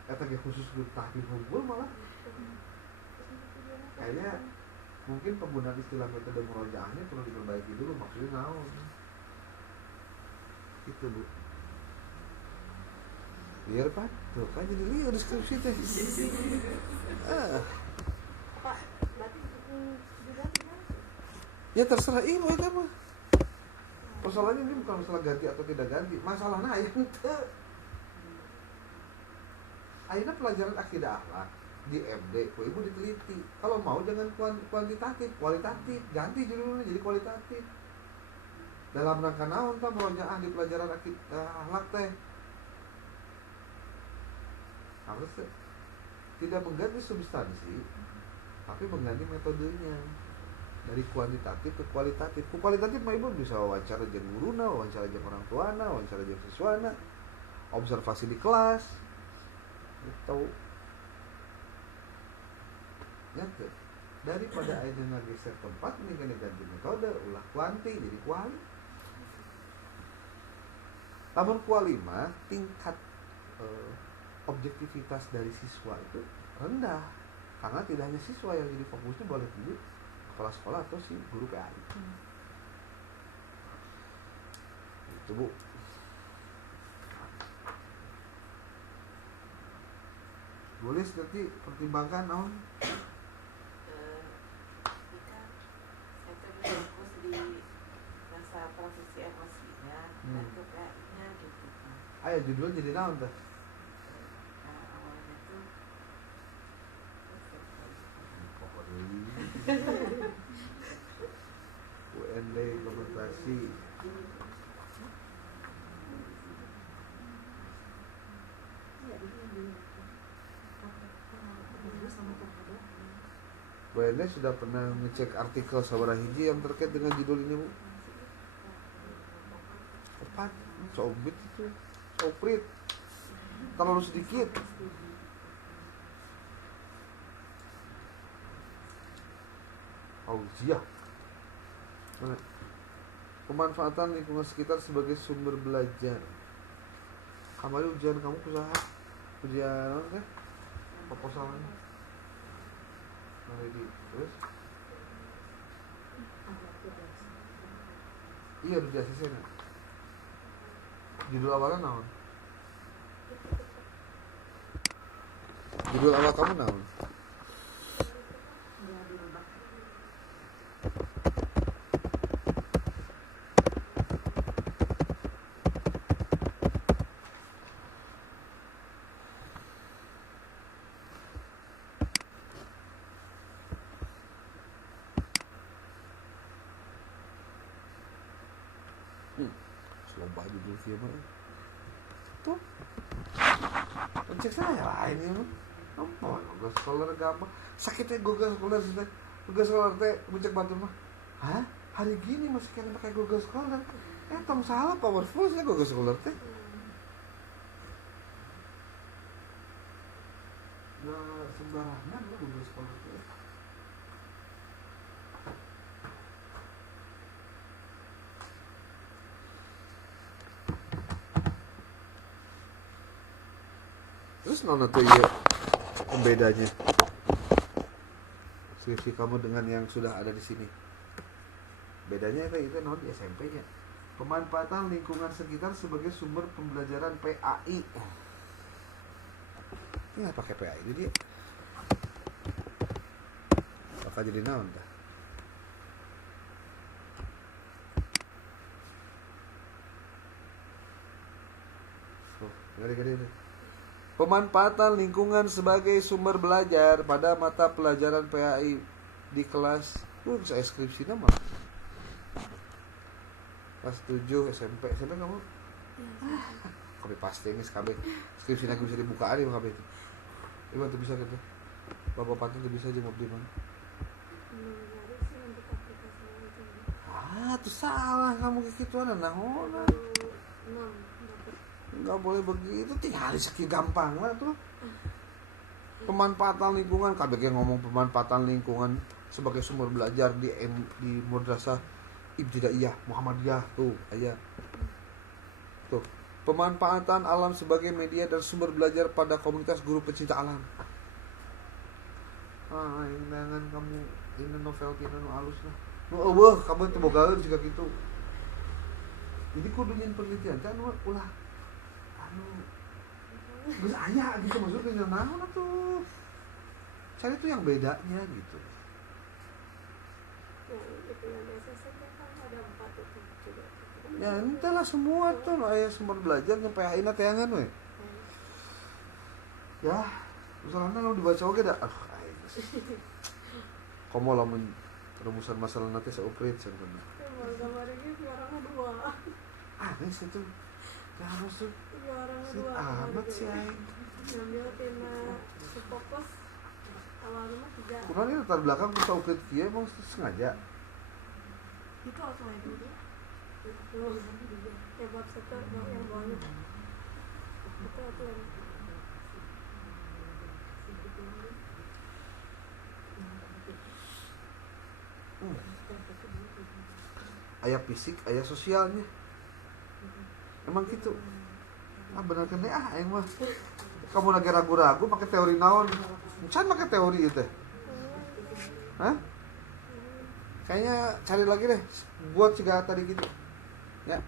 Eta ge khusus di tahfiz hukum malah. Kayaknya mungkin penggunaan istilah metode murojaahnya perlu diperbaiki dulu maksudnya naon. Itu Bu. Biar Pak, tuh kan jadi lihat deskripsi teh. Pak, berarti juga tidak Ya terserah ibu itu mah. Persoalannya ini bukan masalah ganti atau tidak ganti, masalahnya aya henteu. Ayeuna pelajaran akidah akhlak di MD, ku ibu diteliti. Kalau mau jangan kuantitatif, kualitatif, ganti judulnya jadi kualitatif. Dalam rangka naon tah murojaah di pelajaran akidah akhlak teh? Harus tidak mengganti substansi, tapi mengganti metodenya dari kuantitatif ke kualitatif. Ku kualitatif mah ibu bisa wawancara jeung guruna, wawancara jeung orang tuana, wawancara jeung siswana, observasi di kelas, gitu. Gitu. Daripada ayeuna geser tempat mendingan ganti metode, ulah kuanti jadi kuali. Namun kuali mah tingkat objektivitas dari siswa itu rendah karena tidak hanya siswa yang jadi fokusnya boleh jadi kepala sekolah atau si guru PAI. Itu Bu. Boleh nanti pertimbangkan naon? Jika saya terfokus di masa prosesi emosinya dan ke PAI-nya gitu kan. Ayo judul jadi naon teh? Awalnya tuh UND implementasi. Bu Ende sudah pernah ngecek artikel sabaraha hiji yang terkait dengan judul ini Bu? Tepat, sobit itu, soprit, terlalu sedikit. Fauziah Mana? Pemanfaatan lingkungan sekitar sebagai sumber belajar. Kemarin ujian kamu usaha, ujian apa teh? Proposalnya. Nah, ini terus? Iya udah selesai nih. Judul awalnya naon? Judul awal kamu naon? Loba judul film tuh cek saya lain ya apa Google Scholar gampang sakitnya Google Scholar sih Google Scholar teh bucek batur mah hah hari gini masih kena pakai Google Scholar tong salah powerful sih Google Scholar teh nggak sembarangan lah Google Scholar teh. Terus nona tuh ya pembedanya skripsi kamu dengan yang sudah ada di sini. Bedanya itu non di SMP-nya. Pemanfaatan lingkungan sekitar sebagai sumber pembelajaran PAI. Ini nggak pakai PAI ini dia. Bakal jadi naon dah. Oh, gede-gede. Pemanfaatan lingkungan sebagai sumber belajar pada mata pelajaran PAI di kelas saya skripsi nama kelas 7 SMP kamu kami pasti ini KB skripsi lagi bisa dibuka aja KB itu gimana tuh bisa gitu bapak patut tuh bisa aja mau di mana tuh salah kamu kayak gituan nah nggak boleh begitu tinggal sekian gampang lah tuh pemanfaatan lingkungan KBG ngomong pemanfaatan lingkungan sebagai sumber belajar di Madrasah Ibtidaiyah Muhammadiyah tuh ayah tuh pemanfaatan alam sebagai media dan sumber belajar pada komunitas guru pecinta alam jangan kamu ini novel tina nu alus lah kamu tuh bogaeun juga gitu jadi kudu nyin penelitian kan ulah terus ayah gitu maksudnya naon tuh cari tuh yang bedanya gitu ya entahlah semua tuh ayah sumber belajar sampai akhirnya tayangan we ya misalnya kalau dibaca oke dah kamu lamun rumusan masalah nanti seuprit sebenarnya aneh sih tuh harus tuh amat sih aing ngambil tema fokus awalnya tidak kurang ini latar belakang kita ukrit dia emang sengaja itu harus main dulu itu bab setor yang banyak itu aturan ayah fisik ayah sosialnya emang gitu bener kan deh aing mah kamu lagi ragu-ragu pakai teori naon can pakai teori itu hah kayaknya cari lagi deh buat juga tadi gitu ya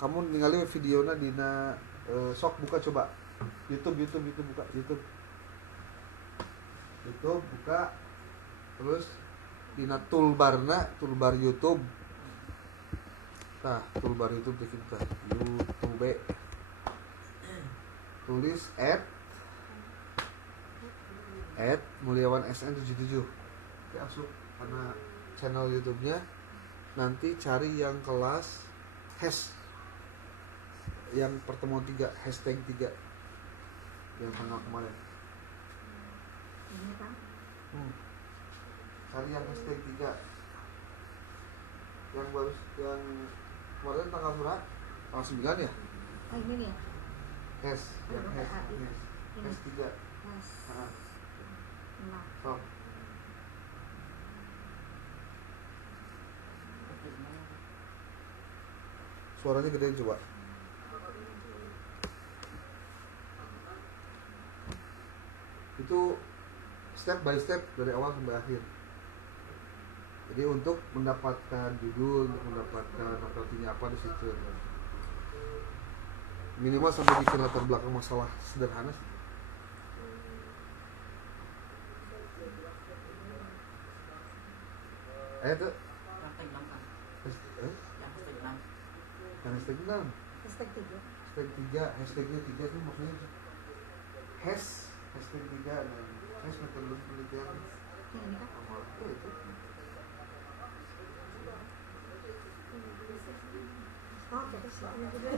kamu ninggalin videonya dina sok buka coba YouTube buka YouTube buka terus dina toolbar YouTube. Nah, toolbar YouTube kita YouTube tulis @Mulyawan SN77 masuk karena channel YouTube-nya nanti cari yang kelas yang pertemuan 3 hashtag 3 yang tanggal kemarin cari yang hashtag 3 yang baru yang kemarin tanggal berapa? Tanggal 9 ya? ini nih ya? Yang has 3 nah so. Suaranya gedein coba. Itu step by step dari awal sampai akhir. Jadi untuk mendapatkan judul, untuk mendapatkan novelty-nya apa di situ. Minimal sampai bikin latar belakang masalah sederhana sih. Tuh. Hashtag 6 kan? Eh? Yang hashtag 6. Yang hashtag 6. Hashtag 3. Hashtag 3. Hashtagnya 3 itu maksudnya hashtag 3 dan metode penelitian Yang ini kan? amal itu. Oh, terus ini juga.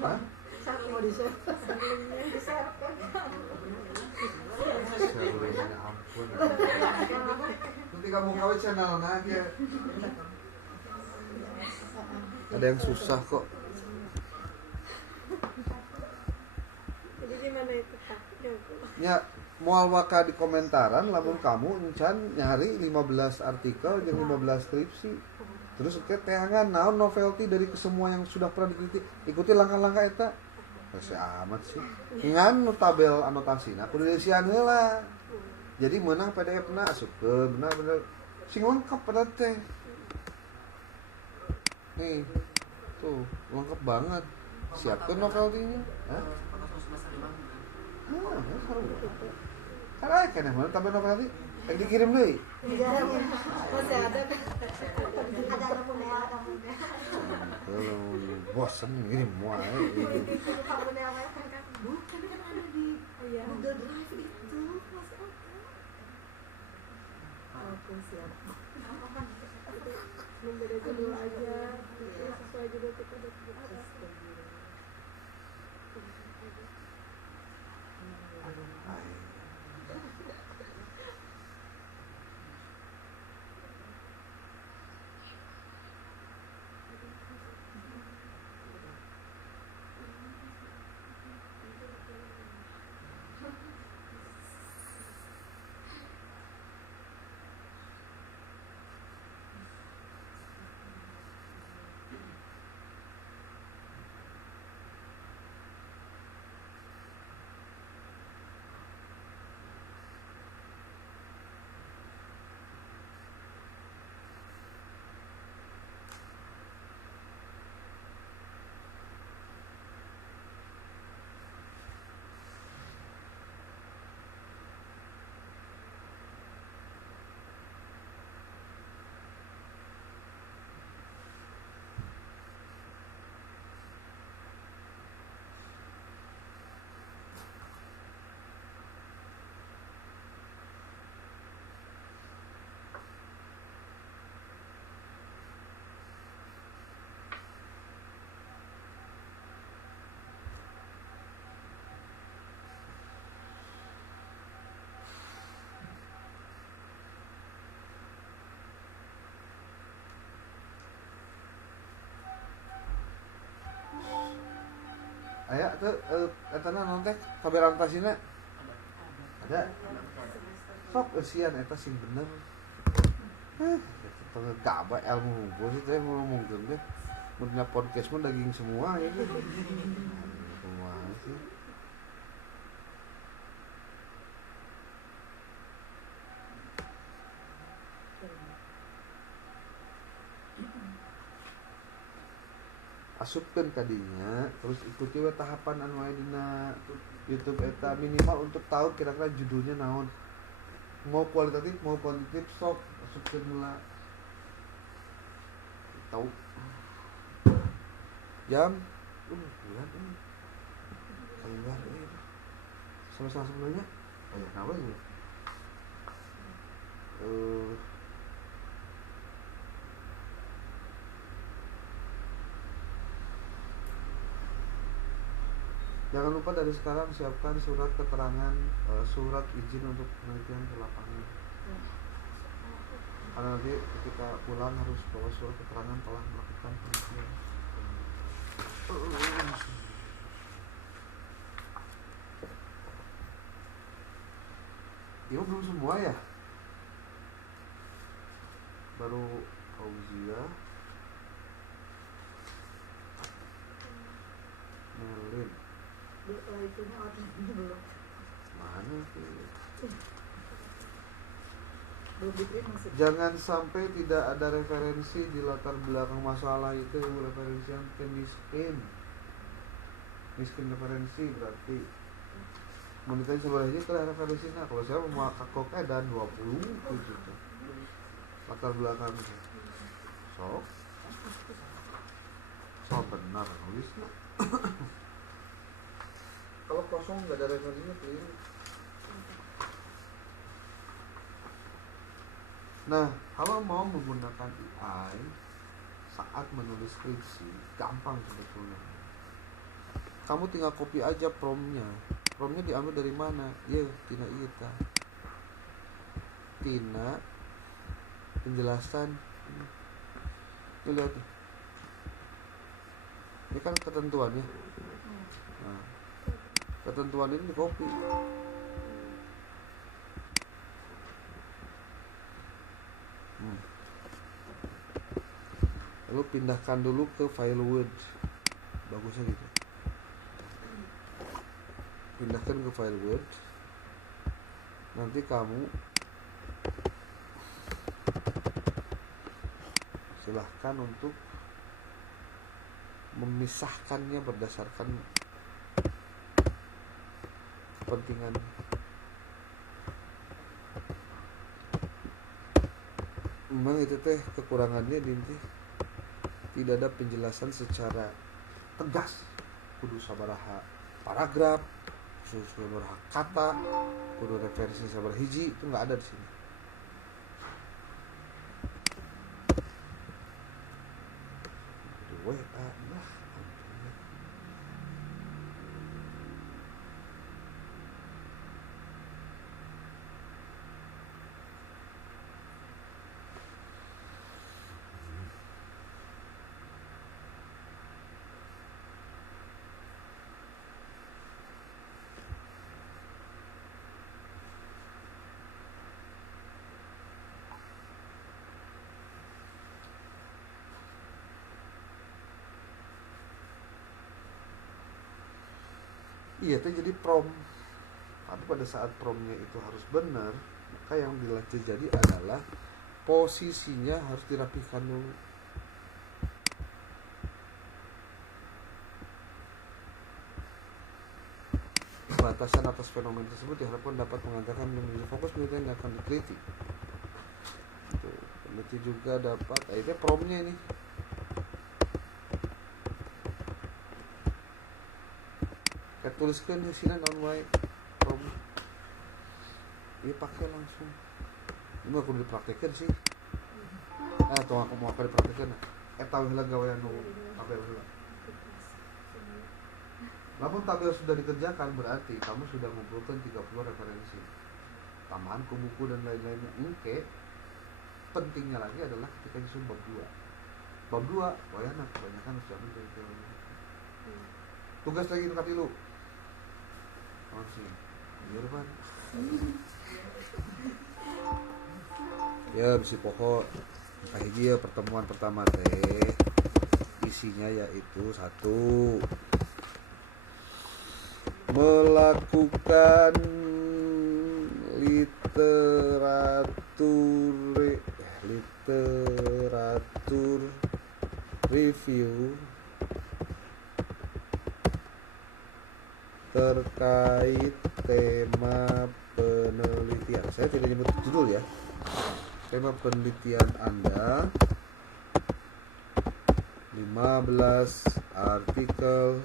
Hah? Saya mau di-share. Di-share kan? Servernya ampun. Ketika mau kawin channel aja. Ada yang susah kok. Jadi di mana itu Pak? Ya, moal waka di komentaran lamun kamu encan nyari 15 artikel dan 15 skripsi. Terus keteangan naon novelty dari semua yang sudah pernah diteliti. Ikuti langkah-langkah eta. Masih amat sih. Ngan nu tabel anotasi kudu diisian heula. Jadi menang PDF-na asupkeun, benar-benar sing lengkap pada teh. Nih. Tuh, lengkap banget. Siapkan novelty-nya. Hah? Seru. Karena kena mana tabel novelty? Yang dikirim deui. Iya, masih ada kan? Ada anak muda. Kalau bosan ngirim wae. Kamu ada apa kan? Bukan kan ada di Google Drive itu masih ada. Oke, siap. Membeda judul aja, sesuai judul kita ada. Aya teh eta naon teh tabel antasina? Ada. Sok eusian eta sing bener. Eta gaba ilmu gua sih teh ngomongkeun teh. Mun podcast mah daging semua ya. Semua sih. Asupkeun kadinya terus ikuti we tahapan anu aya dina YouTube eta minimal untuk tahu kira-kira judulnya naon. Mau kualitatif mau kuantitatif sok asupkeun heula. Tahu. Jam bulan ini. Keluar ini. Sama-sama sebenarnya. Ya kenapa ya? Jangan lupa dari sekarang siapkan surat keterangan, surat izin untuk penelitian ke lapangan. Karena nanti ketika pulang harus bawa surat keterangan telah melakukan penelitian. Ini belum semua ya? Baru Fauzia, itunya outline-nya belum Mana sih? belum di-print maksudnya. Jangan sampai tidak ada referensi di latar belakang masalah itu. Referensi yang miskin referensi berarti menitanya sebenarnya itu referensinya. Kalau saya mau kakok dan 20 gitu latar belakang itu. So benar nulisnya. Kalau kosong nggak ada referensinya keliru. Nah, kalau mau menggunakan AI saat menulis skripsi, gampang sebetulnya. Kamu tinggal copy aja promnya. Promnya diambil dari mana? Ya, tina ita. Tina penjelasan. Ini lihat. Ini kan ketentuannya. Nah, ketentuan ini di copy. Lalu pindahkan dulu ke file Word. Bagusnya gitu. Pindahkan ke file Word. Nanti kamu silahkan untuk memisahkannya berdasarkan kepentingan. Memang itu teh kekurangannya dinti. Tidak ada penjelasan secara tegas. Kudu sabaraha paragraf, kudu sabaraha kata, kudu referensi sabaraha hiji, itu nggak ada di sini. Di WA lah. Iya itu jadi prom. Tapi pada saat promnya itu harus benar, maka yang terjadi adalah posisinya harus dirapihkan dulu. Batasan atas fenomena tersebut diharapkan dapat mengantarkan menjadi fokus penelitian yang akan diteliti. Itu peneliti juga dapat, ini promnya ini. Kayak tuliskan di sini non-white prom. Ini pakai langsung. Ini aku dipraktekan sih. Tuh aku mau dipraktekan. Tahu hilang gawean nu tabel heula. Namun tabel sudah dikerjakan berarti kamu sudah mengumpulkan 30 referensi. Tambahan ke buku dan lain-lainnya. Oke. Pentingnya lagi adalah ketika disusun bab 2. Bab 2, wayana kebanyakan sudah ambil dari tugas lagi nu katilu. Masih. Iya, Pan. Ya, bisi pokok kahiji ya pertemuan pertama teh isinya yaitu 1 melakukan literatur review terkait tema penelitian. Saya tidak nyebut judul ya. Tema penelitian Anda, 15 artikel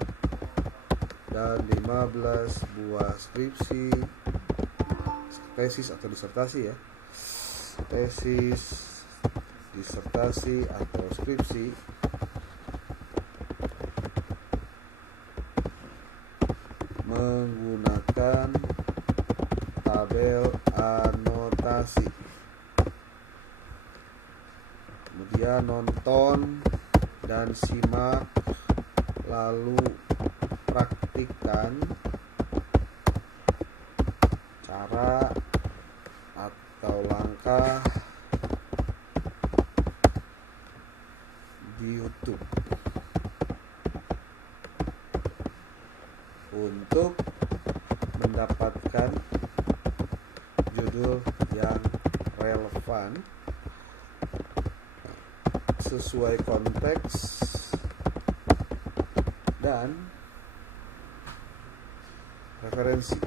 dan 15 buah skripsi, tesis atau disertasi ya. Tesis, disertasi atau skripsi menggunakan tabel anotasi. Kemudian nonton dan simak lalu praktikkan cara atau langkah di YouTube untuk relevan sesuai konteks dan referensi.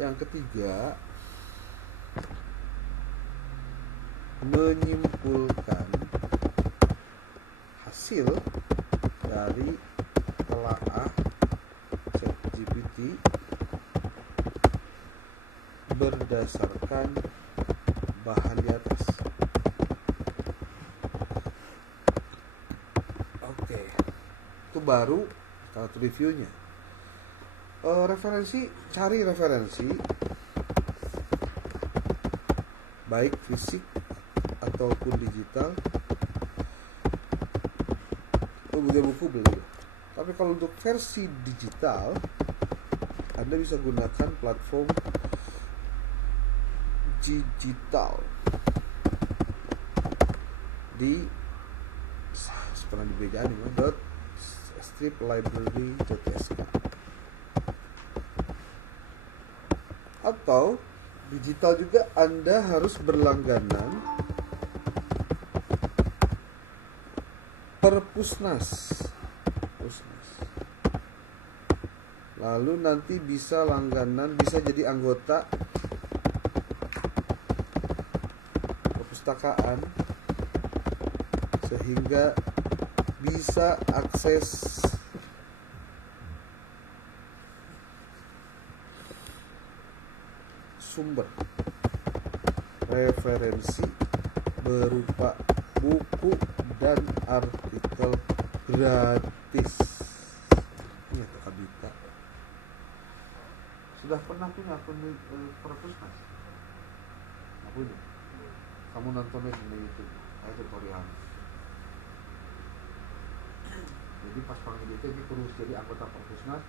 Yang ketiga, menyimpulkan hasil dari telaah ChatGPT berdasarkan bahan di atas. Oke, itu baru tahap reviewnya. Referensi, cari referensi baik fisik ataupun digital. Buku beli. Tapi kalau untuk versi digital, Anda bisa gunakan platform digital di pernah dibejaan striplibrary.sk, atau digital juga Anda harus berlangganan Perpusnas. Lalu nanti bisa langganan, bisa jadi anggota perpustakaan sehingga bisa akses sumber referensi berupa buku dan artikel gratis. Ini tuh Kabita. Sudah pernah punya akun Perpusnas? Nggak punya. Kamu nontonnya di YouTube, kayak tutorial. Jadi pas panggil itu ini kurus jadi anggota Perpusnas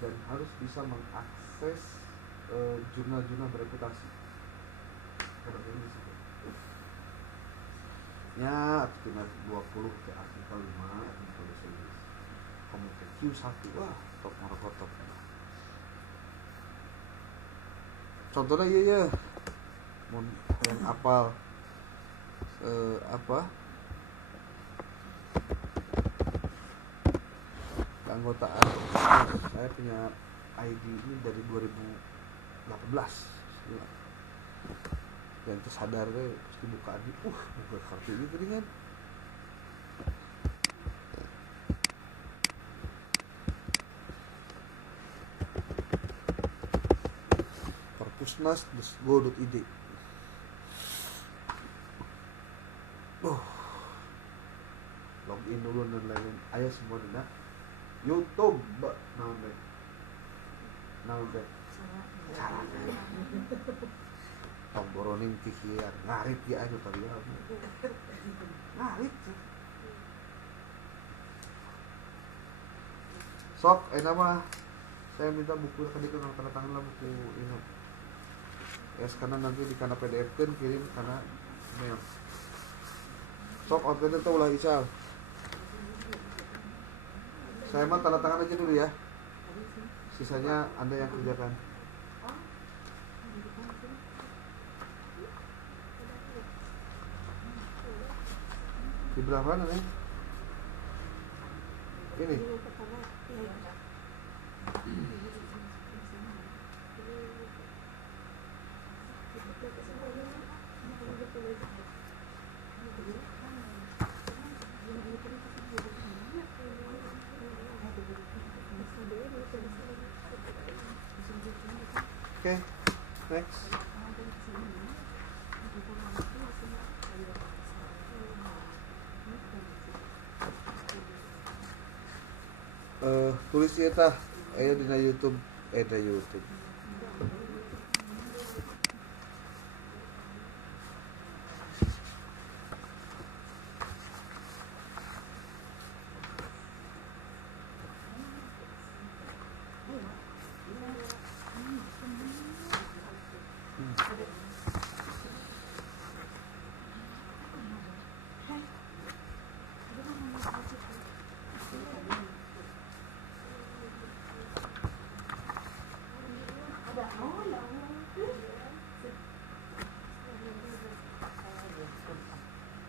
dan harus bisa mengakses jurnal-jurnal bereputasi. Seperti ini sih. Ya, artikel 20 ke artikel 5, artikel 11. Komite Q1, wah, top market top. Contohnya iya, yang apal keanggotaan. Saya punya ID ini dari 2018. Dan tersadar deh, pasti buka ID, buka kartu ini kan. Perpusnas.go.id. Login dulu dan lain-lain. Ayo semua dah. YouTube, naon deh. Pemboroning pikiran, ngarit ya aja tadi ya. Ngarit sih. Sok, nama saya minta buku tadi kan tanda tangan lah buku ini. Karena nanti di kana PDF kan kirim karena mail. Sok outfit itu ulah Ical. Saya mah tanda tangan aja dulu ya. Sisanya Anda yang kerjakan. Di berapa nih? Ini. Oke, next. Tulis ya tah, ayo di YouTube, di YouTube.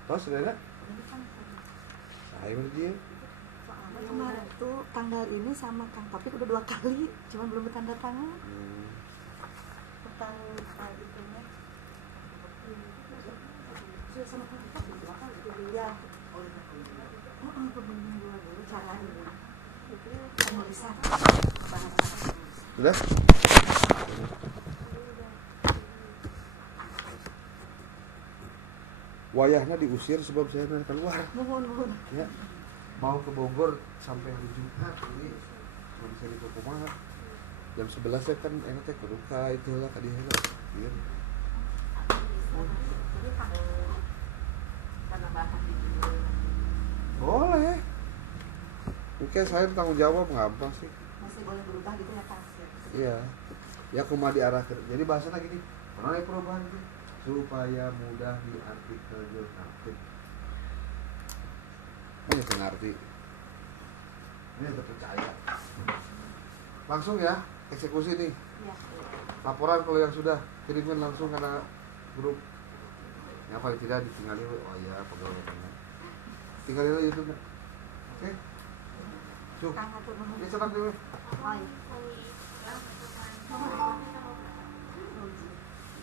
Terus Rena? Saya dia. Kemarin tuh tanggal ini sama Kang Topik udah 2 kali, cuman belum tanda tangan. Tentang itunya. Sudah sama Kang Topik 2 kali itu dia. Pembimbing dulu cara ini. Itu penulisan bahasa. Sudah? Wayahnya diusir sebab saya nanti keluar. Mohon. Ya. Mau ke Bogor sampai hari Jumat ini cuma bisa di Kumaha. Jam 11 saya kan enak teh kuduka itu lah ka dieu lah. Ieu. Penambahan di judul. Boleh. Oke, saya tanggung jawab gampang sih. Masih boleh berubah gitu ya Kang? Iya. Ya kumaha diarahkeun. Jadi bahasana gini, pernah perubahan gitu supaya mudah diartikel jurnalistik. Ini saya ngerti. Ini terpercaya. Langsung ya, eksekusi nih. Ya. Laporan kalau yang sudah kirimkan langsung karena grup. Ya paling tidak ditinggalin. Oh iya, pegawai benar. Tinggalin aja YouTube. Oke. Cuk. Kang atur nuhun. Ini senang dulu.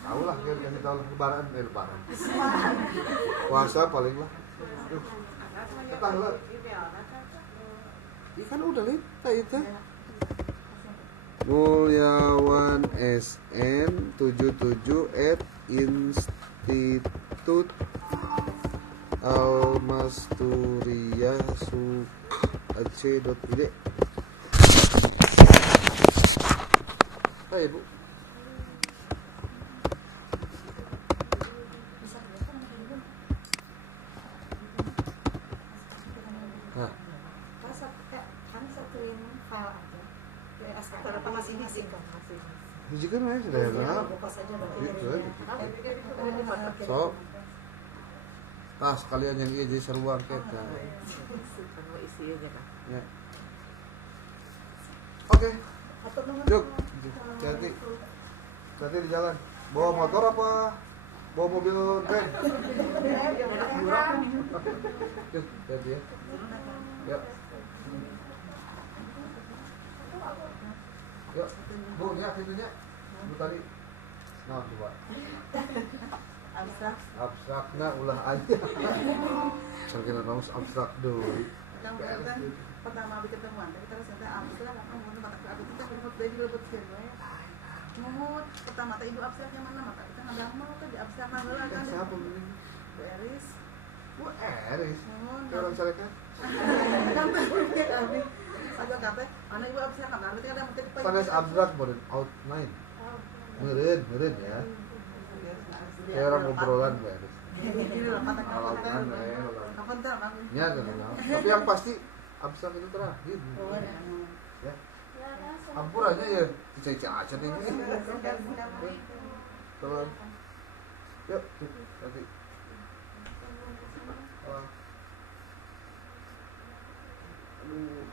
Tahu lah, kasih tahu lebaran, lebaran. Puasa paling lah. Ketah lah. Iya kan udah lihat itu. Mulyawan SN 77@institut Almasturiyah ac.id. Ayo Bu. Nah, Kan satuin file aja. Ya, Karena masih kan masih. hiji kan ya sudah ya. Pas aja Gitu aja. So, sekalian yang iya jadi seruan kita. Kamu isi aja kan. Ya. Oke, Atur nuhun. Juk. Hati-hati. Hati di jalan. Bawa motor apa? Bawa mobil van? Juk, hati ya. Ya. Yuk, Bu, lihat itunya. Bu tadi. Nah, coba. Abstrakna ulah aja. Sarjana namus abstrak dulu. Kan pertama abis ketemuan, tapi terus nanti abstrak, kamu mau kata abis kita berbuat dari lebut semua. Mau pertama tadi ibu abstraknya mana maka kita nggak mau tuh di abstrak nggak Kan kan. siapa ini? Bu Eris. Bu Eris. Mohon. Orang Sarekat. Kan kami. Saja kata, mana ibu abstrak nggak ngerti ada mungkin. Sanes abstrak modern outline. Meren ya. Kayak orang ngobrolan Bu Eris. Ini loh kata Alasan kapan tuh kan? ya tapi yang pasti abstrak itu terakhir. Ya. Ampun aja ya, cica-cica aja nih. Tolong. Yuk, nanti. Aduh.